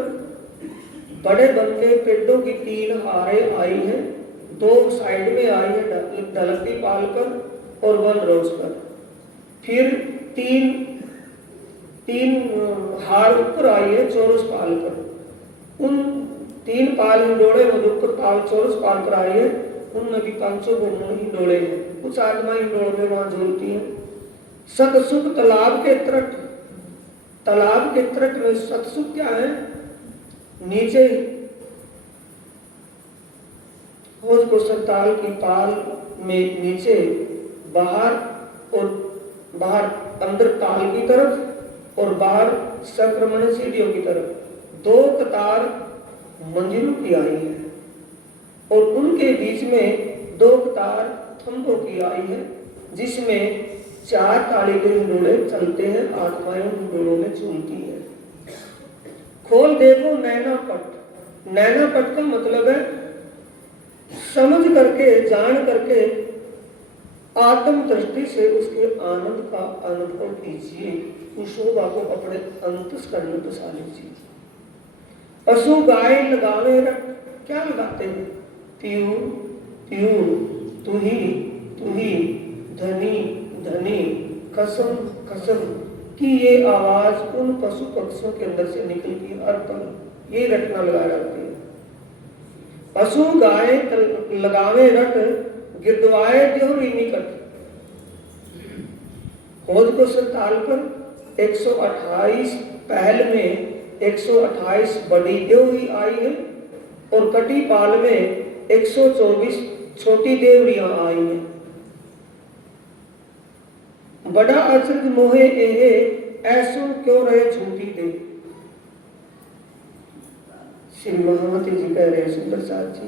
बड़े बंदे पेड़ों की 3 हारें आई हैं, 2 साइड में आई है ढलकती पाल पर और 1 रोज पर। फिर 3 हार ऊपर आई है चौरस पाल पर। उन 3 पाल हिंडोले में ऊपर पाल चौरस पाल पर आई है, उनमें भी 500 हिंडोले हैं। कुछ आत्मा हिंडोले में वहां झूलती है। सतसुख तालाब के तट, तालाब के तट में सतसुख क्या है? नीचे होश को ताल की पाल में नीचे बाहर और बाहर अंदर ताल की तरफ और बाहर संक्रमण सीढ़ियों की तरफ 2 कतार मंजिलों की आई है और उनके बीच में 2 कतार थंभों की आई है, जिसमें 4 ताली के हिंडोले चलते हैं। आत्माएं हिंडोलों में झूलती है। खोल देखो नैना पट। नैना पट का मतलब है समझ करके, जान करके, आत्म दृष्टि से उसके आनंद का अनुभव कीजिए। उस शोभा को अपने अंतस्करण में बसा लीजिए। पशु गाय लगावे रख, क्या लगाते हैं? पीऊ पीऊ, तू ही, धनी धनी, कसम कसम कि ये आवाज उन पशु पक्षियों के अंदर से निकलती हर पल। ये रटना लगा रखती है। पशु गाय लगावे रट, गिरदवाए देवरी निकट। होद को ताल पर 128 पहल में 128 बड़ी देवरी आई है और कटी पाल में 124 छोटी देवरियां आई हैं। बड़ा अचरज मोहे एहे, ऐसो क्यों रहे झूठी दे। श्री महामती जी कह रहे हैं, सुंदर साथ जी,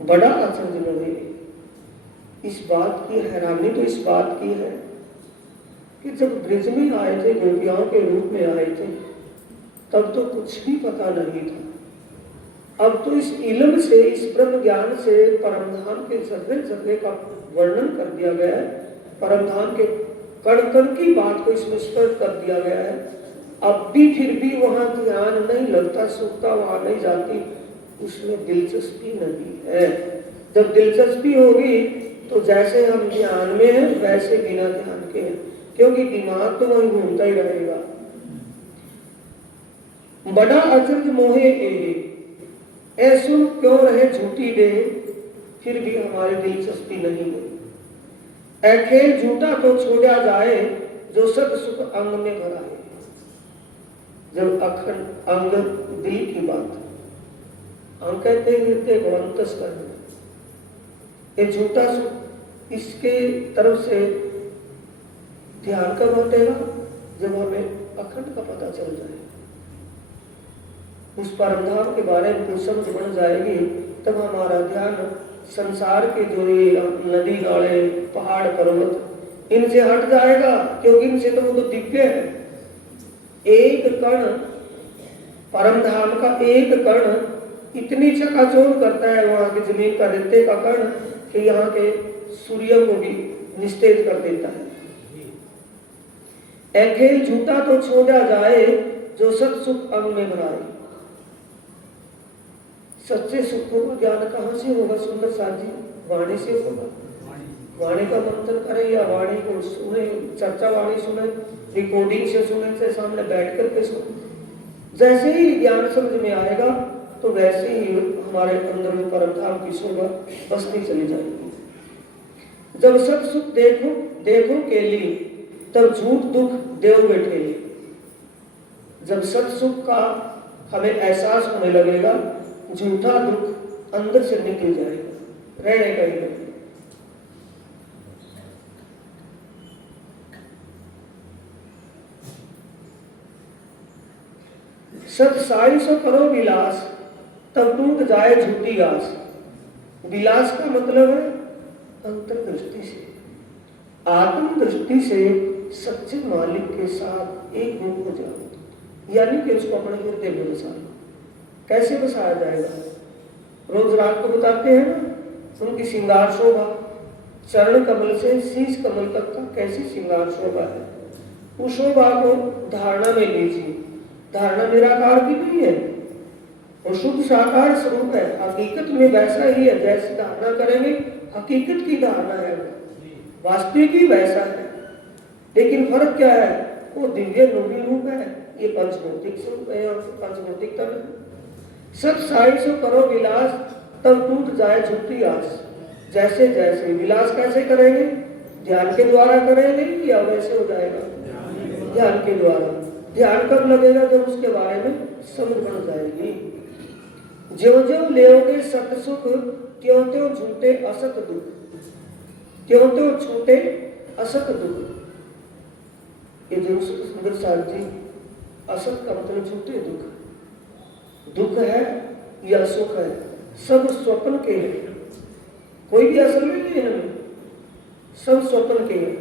बड़ा अचरज मोहे। इस बात की हैरानी तो इस बात की है कि जब ब्रिज में आए थे, गोपियाओं के रूप में आए थे, तब तो कुछ भी पता नहीं था। अब तो इस इल्म से, इस ब्रह्म ज्ञान से परमधाम के जर्रे जर्रे का वर्णन कर दिया गया है। परमधाम के कण कण की बात को इसमें स्पष्ट कर दिया गया है। अब भी फिर भी वहां ध्यान नहीं लगता, सुखता वहां नहीं जाती, उसमें दिलचस्पी नहीं है। जब दिलचस्पी होगी तो जैसे हम ध्यान में हैं वैसे बिना ध्यान के हैं, क्योंकि दिमाग तो वहीं घूमता ही रहेगा। बड़ा अचरज मोहे एहे, ऐसो क्यों रहे झूठी दे, फिर भी हमारी दिलचस्पी नहीं है। ऐ खेल झूठा तो छोड़ा जाए, जो सत सुख अंग में भरा है। जब अखंड अंग दिल की बात, अंग कहते हैं हृदय को अंतस्करण, ये झूठा सुख, इसके तरफ से ध्यान कब हटेगा? जब हमें अखंड का पता चल जाए, उस परमधाम के बारे में कुछ समझ बढ़ जाएगी, तब हमारा ध्यान संसार के जो ये नदी नाले पहाड़ पर्वत इनसे हट जाएगा, क्योंकि इनसे तो वो तो दिव्य है। एक कण, परमधाम का एक कण इतनी चकाचौंध करता है वहां की जमीन का रेते का कण कि यहाँ के सूर्य को भी निस्तेज कर देता है। ऐ झूठा तो छोड़ा जाए, जो सत सुख अंग में भराए। सच्चे सुखों का ज्ञान कहाँ से होगा सुंदर साथ जी? वाणी से होगा। वाणी का मंथन करें या वाणी को सुने, चर्चा वाणी सुने, रिकॉर्डिंग से सुने, से सामने बैठ करके सुने, जैसे ही ज्ञान समझ में आएगा तो वैसे ही हमारे अंदर में परम धाम की शोभा बसती चली जाएगी। जब सब सुख देखो देखो के लिए, तब झूठ दुख देव बैठे। जब सब सुख का हमें एहसास होने लगेगा, झूठा दुख अंदर से निकल जाएगा, रहने का ही नहीं। सत साई सो करो विलास, तब टूट जाए झूठी आस। विलास का मतलब है अंतर्दृष्टि से, आत्म दृष्टि से सच्चे मालिक के साथ एक रूप हो जाओ, यानी कि उसको अपने हृदय में बसा लो। कैसे बसाया जाएगा? रोज रात को बताते हैं ना, उनकी श्रृंगार शोभा, चरण कमल से शीश कमल तक का कैसी श्रृंगार शोभा है। उस शोभा को धारणा में लीजिए। धारणा निराकार भी नहीं है, वो शुद्ध साकार स्वरूप है, हकीकत में वैसा ही है। जैसे धारणा करेंगे हकीकत की धारणा है, वास्तविक ही वैसा है। लेकिन फर्क क्या है? वो दिव्य नूरी रूप है, ये पंचभौतिक स्वरूप है और पंचभौतिक तन है। सब साई सो करो विलास, तब टूट जाए झूठी आस। जैसे जैसे विलास कैसे करेंगे? ध्यान के द्वारा करेंगे या वैसे हो जाएगा? ध्यान के द्वारा। ध्यान कब लगेगा? जब उसके बारे में समझ बन जाएगी। ज्यों ज्यों लेओगे सत सुख, त्यों त्यों झूठे असत दुख, त्यों त्यों छूटे असत दुख। ये जो सुंदर साथ जी, असत का मतलब झूठे दुख। दुख है या सुख है, सब स्वप्न के हैं, कोई भी असल में नहीं है, सब स्वप्न के हैं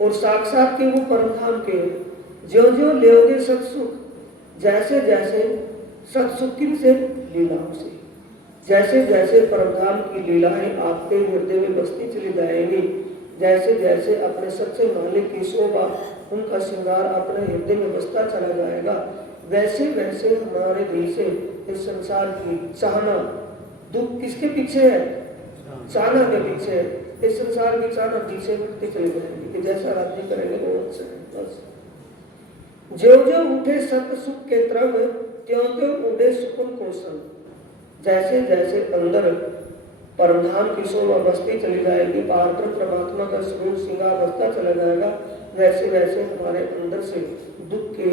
और साक्षात के वो परम धाम के हैं। ज्यों ज्यों लेओगे सत सुख, जैसे जैसे सत सुख से लीलाओं से, जैसे जैसे परमधाम की लीलाएं आपके हृदय में बसती चली जाएंगी, जैसे जैसे अपने सच्चे मालिक की शोभा, उनका श्रृंगार अपने हृदय में बसता चला जाएगा, वैसे वैसे हमारे दिल से इस संसार की चाहना, दुख किसके पीछे है? चाहना के पीछे है। इस संसार की चाहना दिल से बढ़ती चली जाएगी कि जैसा राज्य करेंगे वो अच्छा है। बस जो जो उठे सत सुख के त्रव, त्यों त्यों उठे सुकुन को संग। जैसे जैसे अंदर परमधाम की शोभा बसती चली जाएगी, पारब्रह्म परमात्मा का स्वरूप श्रृंगार बसता चला जाएगा, वैसे वैसे हमारे अंदर से दुख के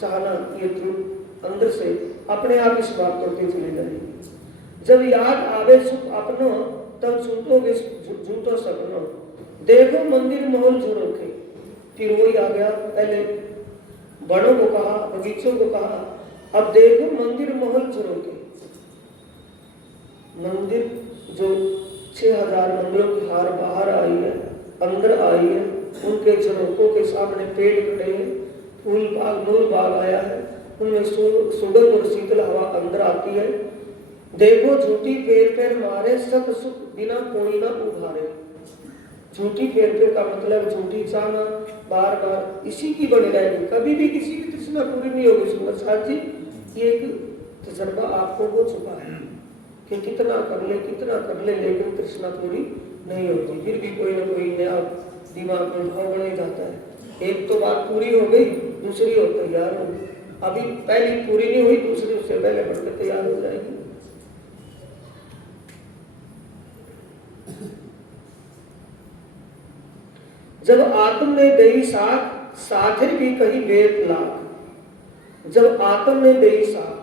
चाहना, ये दुख अंदर से अपने आप ही समाप्त होती चली जाएगी। जब याद आवे सुख अपनो, तब छूटोगे झूठो सपनो। देखो मंदिर महल जुड़ोगे। फिर वही आ गया, पहले बड़ों को कहा, बगीचों को कहा, अब देखो मंदिर महल जुड़ोगे। मंदिर जो 6000 मंदिरों की हार बाहर आई है, अंदर आई है, उनके झरोकों के सामने पेड़ खड़े हैं, फूल बाग मूल बाग आया है, उनमें सुगंध और शीतल हवा अंदर आती है। देखो झूठी फेर फेर मारे, सत सुख बिना कोई ना उभारे। झूठी फेर फेर का मतलब झूठी चाहना, बार बार इसी की बनी रहेगी, कभी भी किसी की तृष्णा पूरी नहीं होगी। सुंदर साथ जी, ये एक तजर्बा आपको हो चुका है कि कितना कर ले लेकिन तृष्णा पूरी नहीं होती। फिर भी कोई ना कोई नया दिमाग में भाव बना ही जाता है। एक तो बात पूरी हो गई, दूसरी हो तैयार हो, अभी पहली पूरी नहीं हुई, दूसरी उससे पहले बढ़कर तैयार हो जाएगी। जब आत्म ने दई साथ, साथे भी कही वेद लाख। जब आत्म ने दई साथ,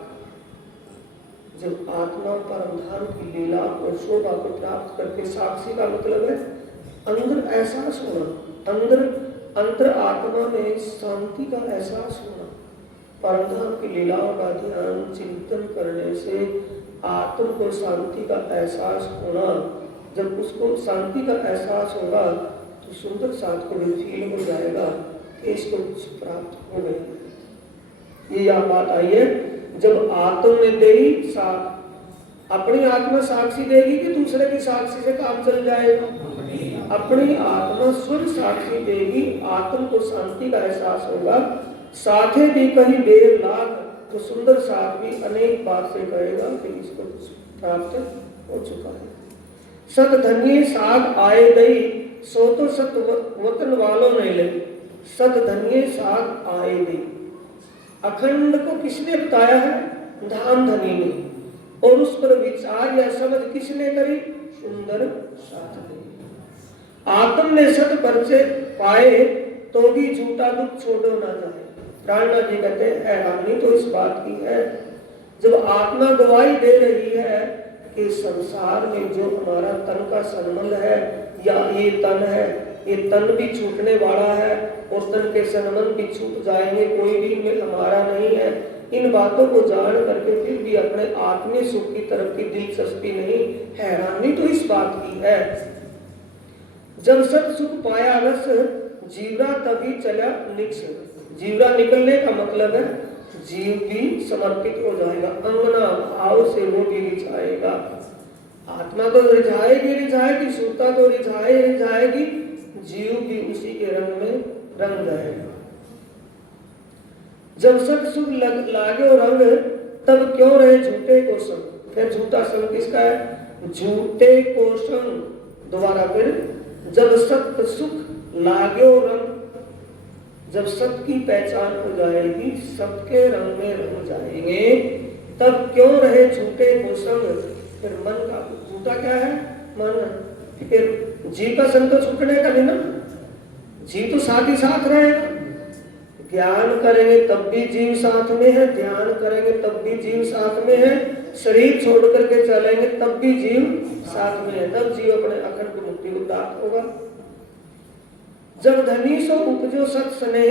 जब आत्मा परमधाम की लीला और शोभा को प्राप्त करके, साक्षी का मतलब है अंदर एहसास होना, अंतर आत्मा में शांति का एहसास होना। परमधाम की लीलाओं का ध्यान चिंतन करने से आत्म को शांति का एहसास होना। जब उसको शांति का एहसास होगा तो सुंदर साथ को भी फील हो जाएगा कि इसको कुछ प्राप्त हो गया। ये यह बात आई है, जब आत्म ने देही साथ, अपनी आत्मा साक्षी देगी कि दूसरे की साक्षी से काम चल जाएगा? अपनी आत्मा स्वयं साक्षी देगी, आत्म को शांति का एहसास होगा। साथे भी कहीं बेर लाख, तो सुंदर साथ भी अनेक बार से कहेगा कि इसको प्राप्त हो चुका है। सत धन्य साध आए दई, सो तो सत वतन वालों ने ले, सत धनिये साग आए दे। अखंड को किसने बताया है? धाम धनी ने। और उस पर विचार या समझ किसने करी? सुंदर साथ ने। आत्म ने सत परिचय पाए तो भी झूठा दुख छोड़ो ना जाए। प्राणनाथ जी कहते हैं हैरानी तो इस बात की है, जब आत्मा गवाही दे रही है कि संसार में जो हमारा तन का संबंध है या ये तन है, ये तन भी छूटने वाला है और तन के संबंध भी छूट जाएंगे, कोई भी हमारा नहीं है। इन बातों को जान करके फिर भी अपने आत्मीय सुख की तरफ की दिलचस्पी नहीं, हैरानी तो इस बात की है। जब सत सुख पाया रस, जीवरा तभी चला निक्स। जीवरा निकलने का मतलब है जीव भी समर्पित हो जाएगा, अंगना भाव से वो भी रिझाएगा। आत्मा तो रिझाएगी, सुरता तो रिझाएगी, जीव भी उसी के रंग में रंग जाएगा। जब सत सुख लागे और रंग, तब क्यों रहे झूठे को संग। फिर झूठा संग किसका है? झूठे को संग। दोबारा फिर, जब सत सुख लागे और रंग, जब सत की पहचान हो जाएगी, सबके रंग में रंग जाएंगे, तब क्यों रहे झूठे को संग। फिर मन का झूठा क्या है? मन। फिर जीव का संग तो छूटने का नहीं ना, जीव तो साथ ही साथ रहेगा। ज्ञान करेंगे तब भी जीव साथ में है, ध्यान करेंगे तब भी जीव साथ में है, शरीर छोड़ करके चलेंगे तब भी जीव साथ में है, तब जीव अपने अखंड मुक्ति को प्राप्त होगा। जब धनी सो उपजो सत स्नेह,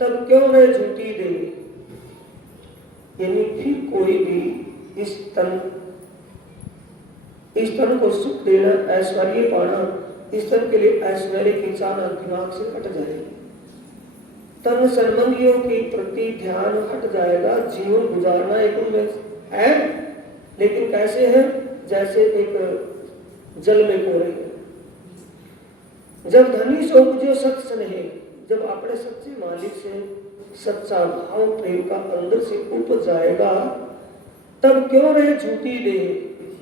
तब क्यों रहे झूठी देवी। यानी फिर कोई भी इस तन को सुख देना, ऐश्वर्य पाना, इस तन के लिए ऐश्वर्य की चाहना दिमाग से हट जाएगी, तन संबंधियों के प्रति ध्यान हट जाएगा। जीवन गुजारना एक उनमें है, लेकिन कैसे है? जैसे एक जल में कोरे। जब धनी सो उपजो सत स्नेह, जब अपने सच्चे मालिक से सच्चा भाव प्रेम का अंदर से उपज जाएगा, तब क्यों रहे झूठी देह।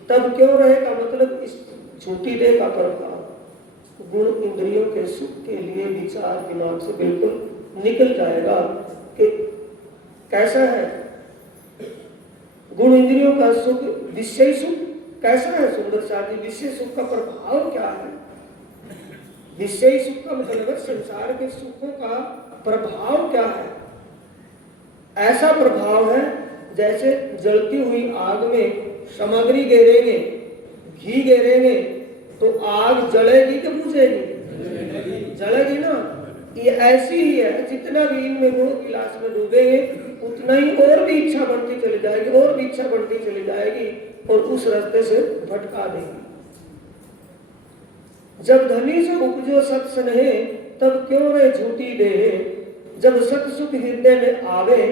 तब क्यों रहे का मतलब इस झूठी देह का प्रभाव गुण इंद्रियों के सुख के लिए विचार दिमाग से बिल्कुल निकल जाएगा कि कैसा है गुण इंद्रियों का सुख, विषय सुख कैसा है। सुंदर साथी, विषय सुख का प्रभाव क्या है? विषय सुख का मतलब संसार के सुखों का प्रभाव क्या है? ऐसा प्रभाव है जैसे जलती हुई आग में सामग्री गेरेंगे, घी गेरेंगे तो आग जलेगी कि बुझेगी? जलेगी ना। ये ऐसी ही है, जितना भी इनमें गुण विलास में डूबेंगे उतना ही और भी इच्छा बढ़ती चली जाएगी, और भी इच्छा बढ़ती चली जाएगी और उस रास्ते से भटका देगी। जब धनी से उपजो सत स्नेह, तब क्यों रहे झूठी देह। जब सत सुख हृदय में आवे,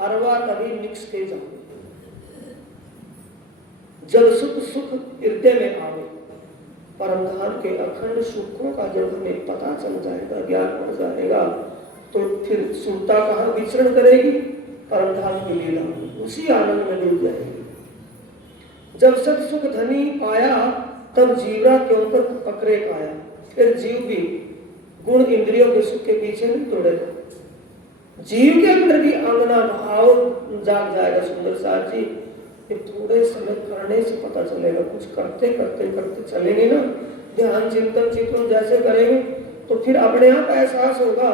अरवा तभी निक्स के जावे। जब सुख हृदय में आवे, परम धाम के अखंड सुखों का जब हमें पता चल जाएगा, ज्ञान हो जाएगा, तो फिर सुरता कहाँ विचरण करेगी? परम धाम की लीला उसी आनंद में डूब जाएगी। जब सत सुख धनी पाया, तब जीवरा क्यों कर पकड़े काया। फिर जीव भी गुण इंद्रियों के सुख के पीछे नहीं दौड़ेगा, जीव के अंदर भी अंगना भाव जाग जाएगा। सुंदर साथ जी, थोड़े समय करने से पता चलेगा, कुछ करते करते चलेंगे ना, ध्यान चिंतन चिंतन जैसे करेंगे तो फिर अपने आप एहसास होगा,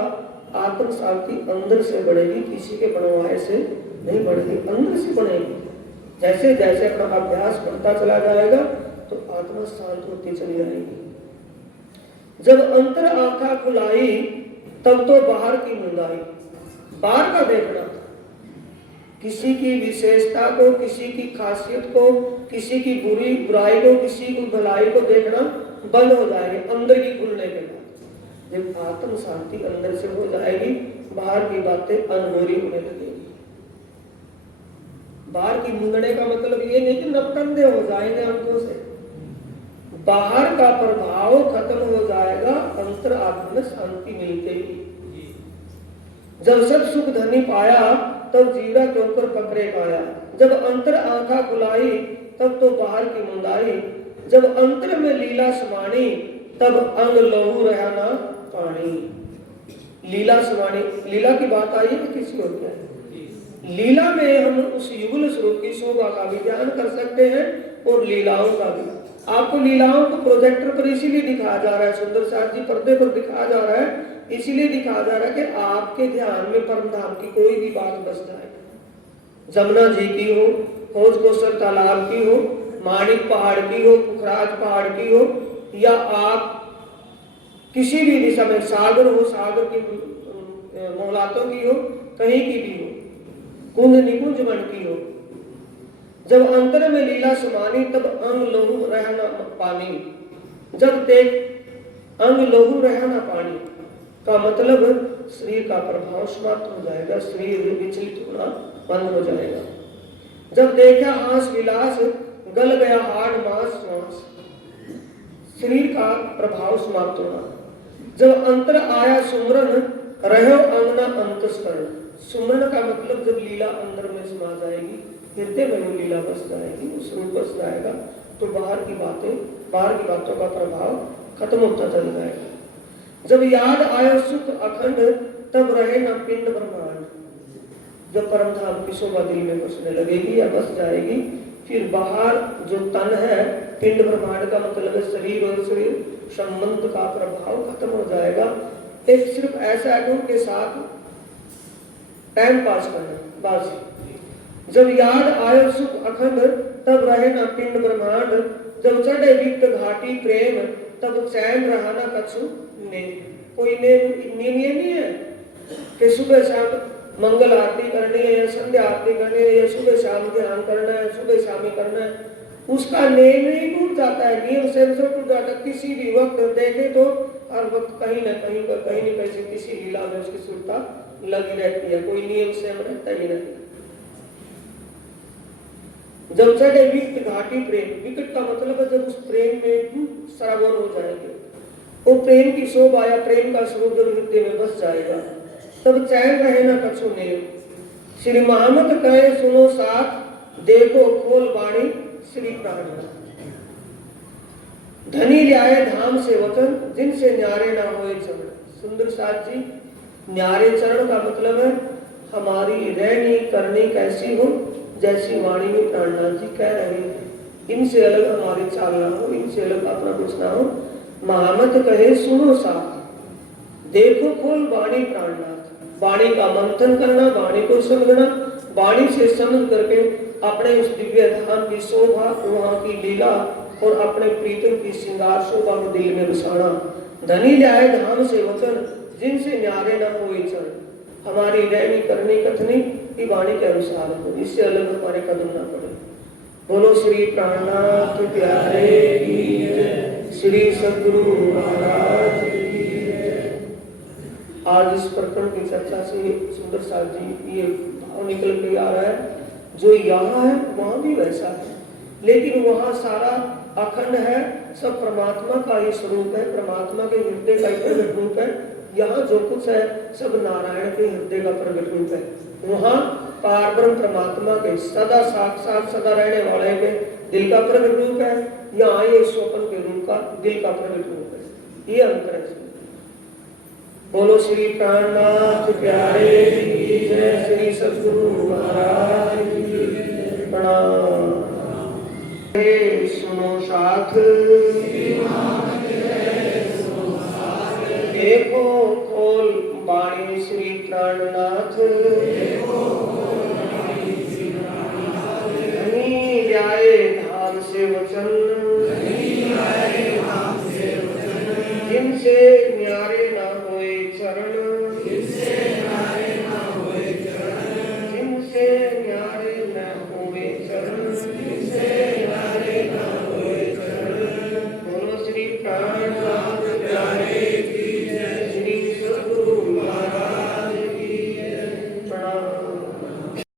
आत्म शांति अंदर से बढ़ेगी, किसी के बनवाए से नहीं बढ़ेगी, अंदर से बढ़ेगी। जैसे जैसे अपना अभ्यास बढ़ता चला जाएगा तो आत्मा शांत होती चली जाएगी। जब अंतर आंखा खुलाई, तब तो बाहर की मुंदाई। बाहर का देखना, किसी की विशेषता को, किसी की खासियत को, किसी की बुराई को, किसी की भलाई को देखना बंद हो जाएगी अंदर की खुलने के बाद। जब आत्म शांति अंदर से हो जाएगी, बाहर की बातें अनहोनी होने लगेगी। बाहर की मुंगने का मतलब ये नहीं कि नपकंदे हो जाएंगे आंखों से, बाहर का प्रभाव खत्म हो जाएगा, अंतर आत्मा में शांति मिलते ही। जब सब सुख धनी पाया, तब जीरा क्यों कर पकड़े काया। जब अंतर आंखा खुलाई, तब तो बाहर की मुंदाई। जब अंतर में लीला समानी, तब अंग लहू रहा ना पानी। लीला समानी, लीला की बात आई है किसी और क्या है? लीला में हम उस युगल स्वरूप की शोभा का भी ध्यान कर सकते हैं और लीलाओं का भी। आपको लीलाओं को प्रोजेक्टर पर इसीलिए दिखाया जा रहा है, सुंदर साथ जी पर्दे पर दिखाया जा रहा है, इसीलिए दिखाया जा रहा है कि आपके ध्यान में परम धाम की कोई भी बात बस जाए। जमुना जी की हो, हौज कोसर तालाब की हो, माणिक पहाड़ की हो, पुखराज पहाड़ की हो, या आप किसी भी दिशा में सागर हो, सागर की मोहलातों की हो, कहीं की भी हो, कुंज निकुंज मन की हो, जब अंतर में लीला समानी तब अंग लोहू रहना पानी। जब देख अंग लोहू रहना पानी का मतलब शरीर का प्रभाव समाप्त हो जाएगा, शरीर विचलित होना बंद हो जाएगा। जब देखा हास विलास गल गया हाड़ मांस श्वास, शरीर का प्रभाव समाप्त होना। जब अंतर आया सुमरन रहो अंगना अंतस्करण, सुमरन का मतलब जब लीला अंदर में समा जाएगी, हृदय में वो लीला बस जाएगी, वो स्वरूप बस जाएगा, तो बाहर की बातों का प्रभाव खत्म होता चल जाएगा। जब याद आया सुख अखंड तब रहे न पिंड ब्रह्मांड, जब परम धाम की शोभा दिल में बसने लगेगी या बस जाएगी, फिर बाहर जो तन है, पिंड ब्रह्मांड का मतलब है शरीर और शरीर संबंध का प्रभाव खत्म हो जाएगा। एक सिर्फ ऐसा है उनके साथ टाइम पास करना बस। जब याद आयो सुख अखंड तब रहे ना पिंड ब्रह्मांड, जब चढ़े विक्त घाटी प्रेम तब चैन रहा ना कछु ने। कोई नेम ये नहीं है कि सुबह शाम मंगल आरती करनी है या संध्या आरती करनी है या सुबह शाम ध्यान करना है, सुबह शाम ही करना है, उसका नेम ही टूट जाता है, नियम से टूट जाता है। किसी भी वक्त देखे तो हर वक्त कहीं न कहीं से किसी लीला में उसकी सुरता लगी रहती है, कोई नियम से रहता ही नहीं। जब चढ़े विकट घाटी प्रेम, विकट का मतलब है जब उस प्रेम में सरावर हो जाएंगे, वो प्रेम की शोभा या प्रेम का स्वरूप जब हृदय में बस जाएगा, तब चैन रहे ना कछु ने। श्री महामत कहे सुनो साथ, देखो खोल बाणी श्री प्राण। धनी ल्याए धाम से वचन, जिनसे न्यारे ना होए चरण। सुंदर साथ जी, न्यारे चरण का मतलब है हमारी रहनी करनी कैसी हो, जैसी वाणी में प्राणनाथ जी कह रहे हैं, इनसे अलग हमारी चाल ना हो, इनसे अलग अपना कुछ ना हो। महामत कहे सुनो साथ, देखो खोल वाणी प्राणनाथ। वाणी का मंथन करना, वाणी को समझना, वाणी से समझ करके अपने उस दिव्य धाम की शोभा, वहां की लीला और अपने प्रीतम की श्रृंगार शोभा को दिल में बसाना। धनी लाए धाम से वचन, जिनसे न्यारे न होए चरण। हमारी रहनी करनी कथनी की वाणी के अनुसार हो, इससे अलग हमारे कदम ना पड़े। बोलो श्री प्राणनाथ प्यारे की, श्री सद्गुरु महाराज की। आज इस प्रकरण की चर्चा से सुंदर साथ जी ये भाव निकल के आ रहा है, जो यहाँ है वहाँ भी वैसा है, लेकिन वहाँ सारा अखंड है, सब परमात्मा का ही स्वरूप है, परमात्मा के हृदय का ही प्रगट रूप है। यहाँ जो कुछ है सब नारायण के हृदय का प्रगट रूप है। वहाँ पारब्रह्म परमात्मा के सदा साक्षात सदा रहने वाले के दिल का प्रगट रूप है, यहाँ ये स्वप्न के रूप का दिल का प्रगट रूप है। ये अंतर है। बोलो श्री प्राणनाथ प्यारे की जय, श्री सद्गुरु महाराज की प्रणाम। सुनो साथ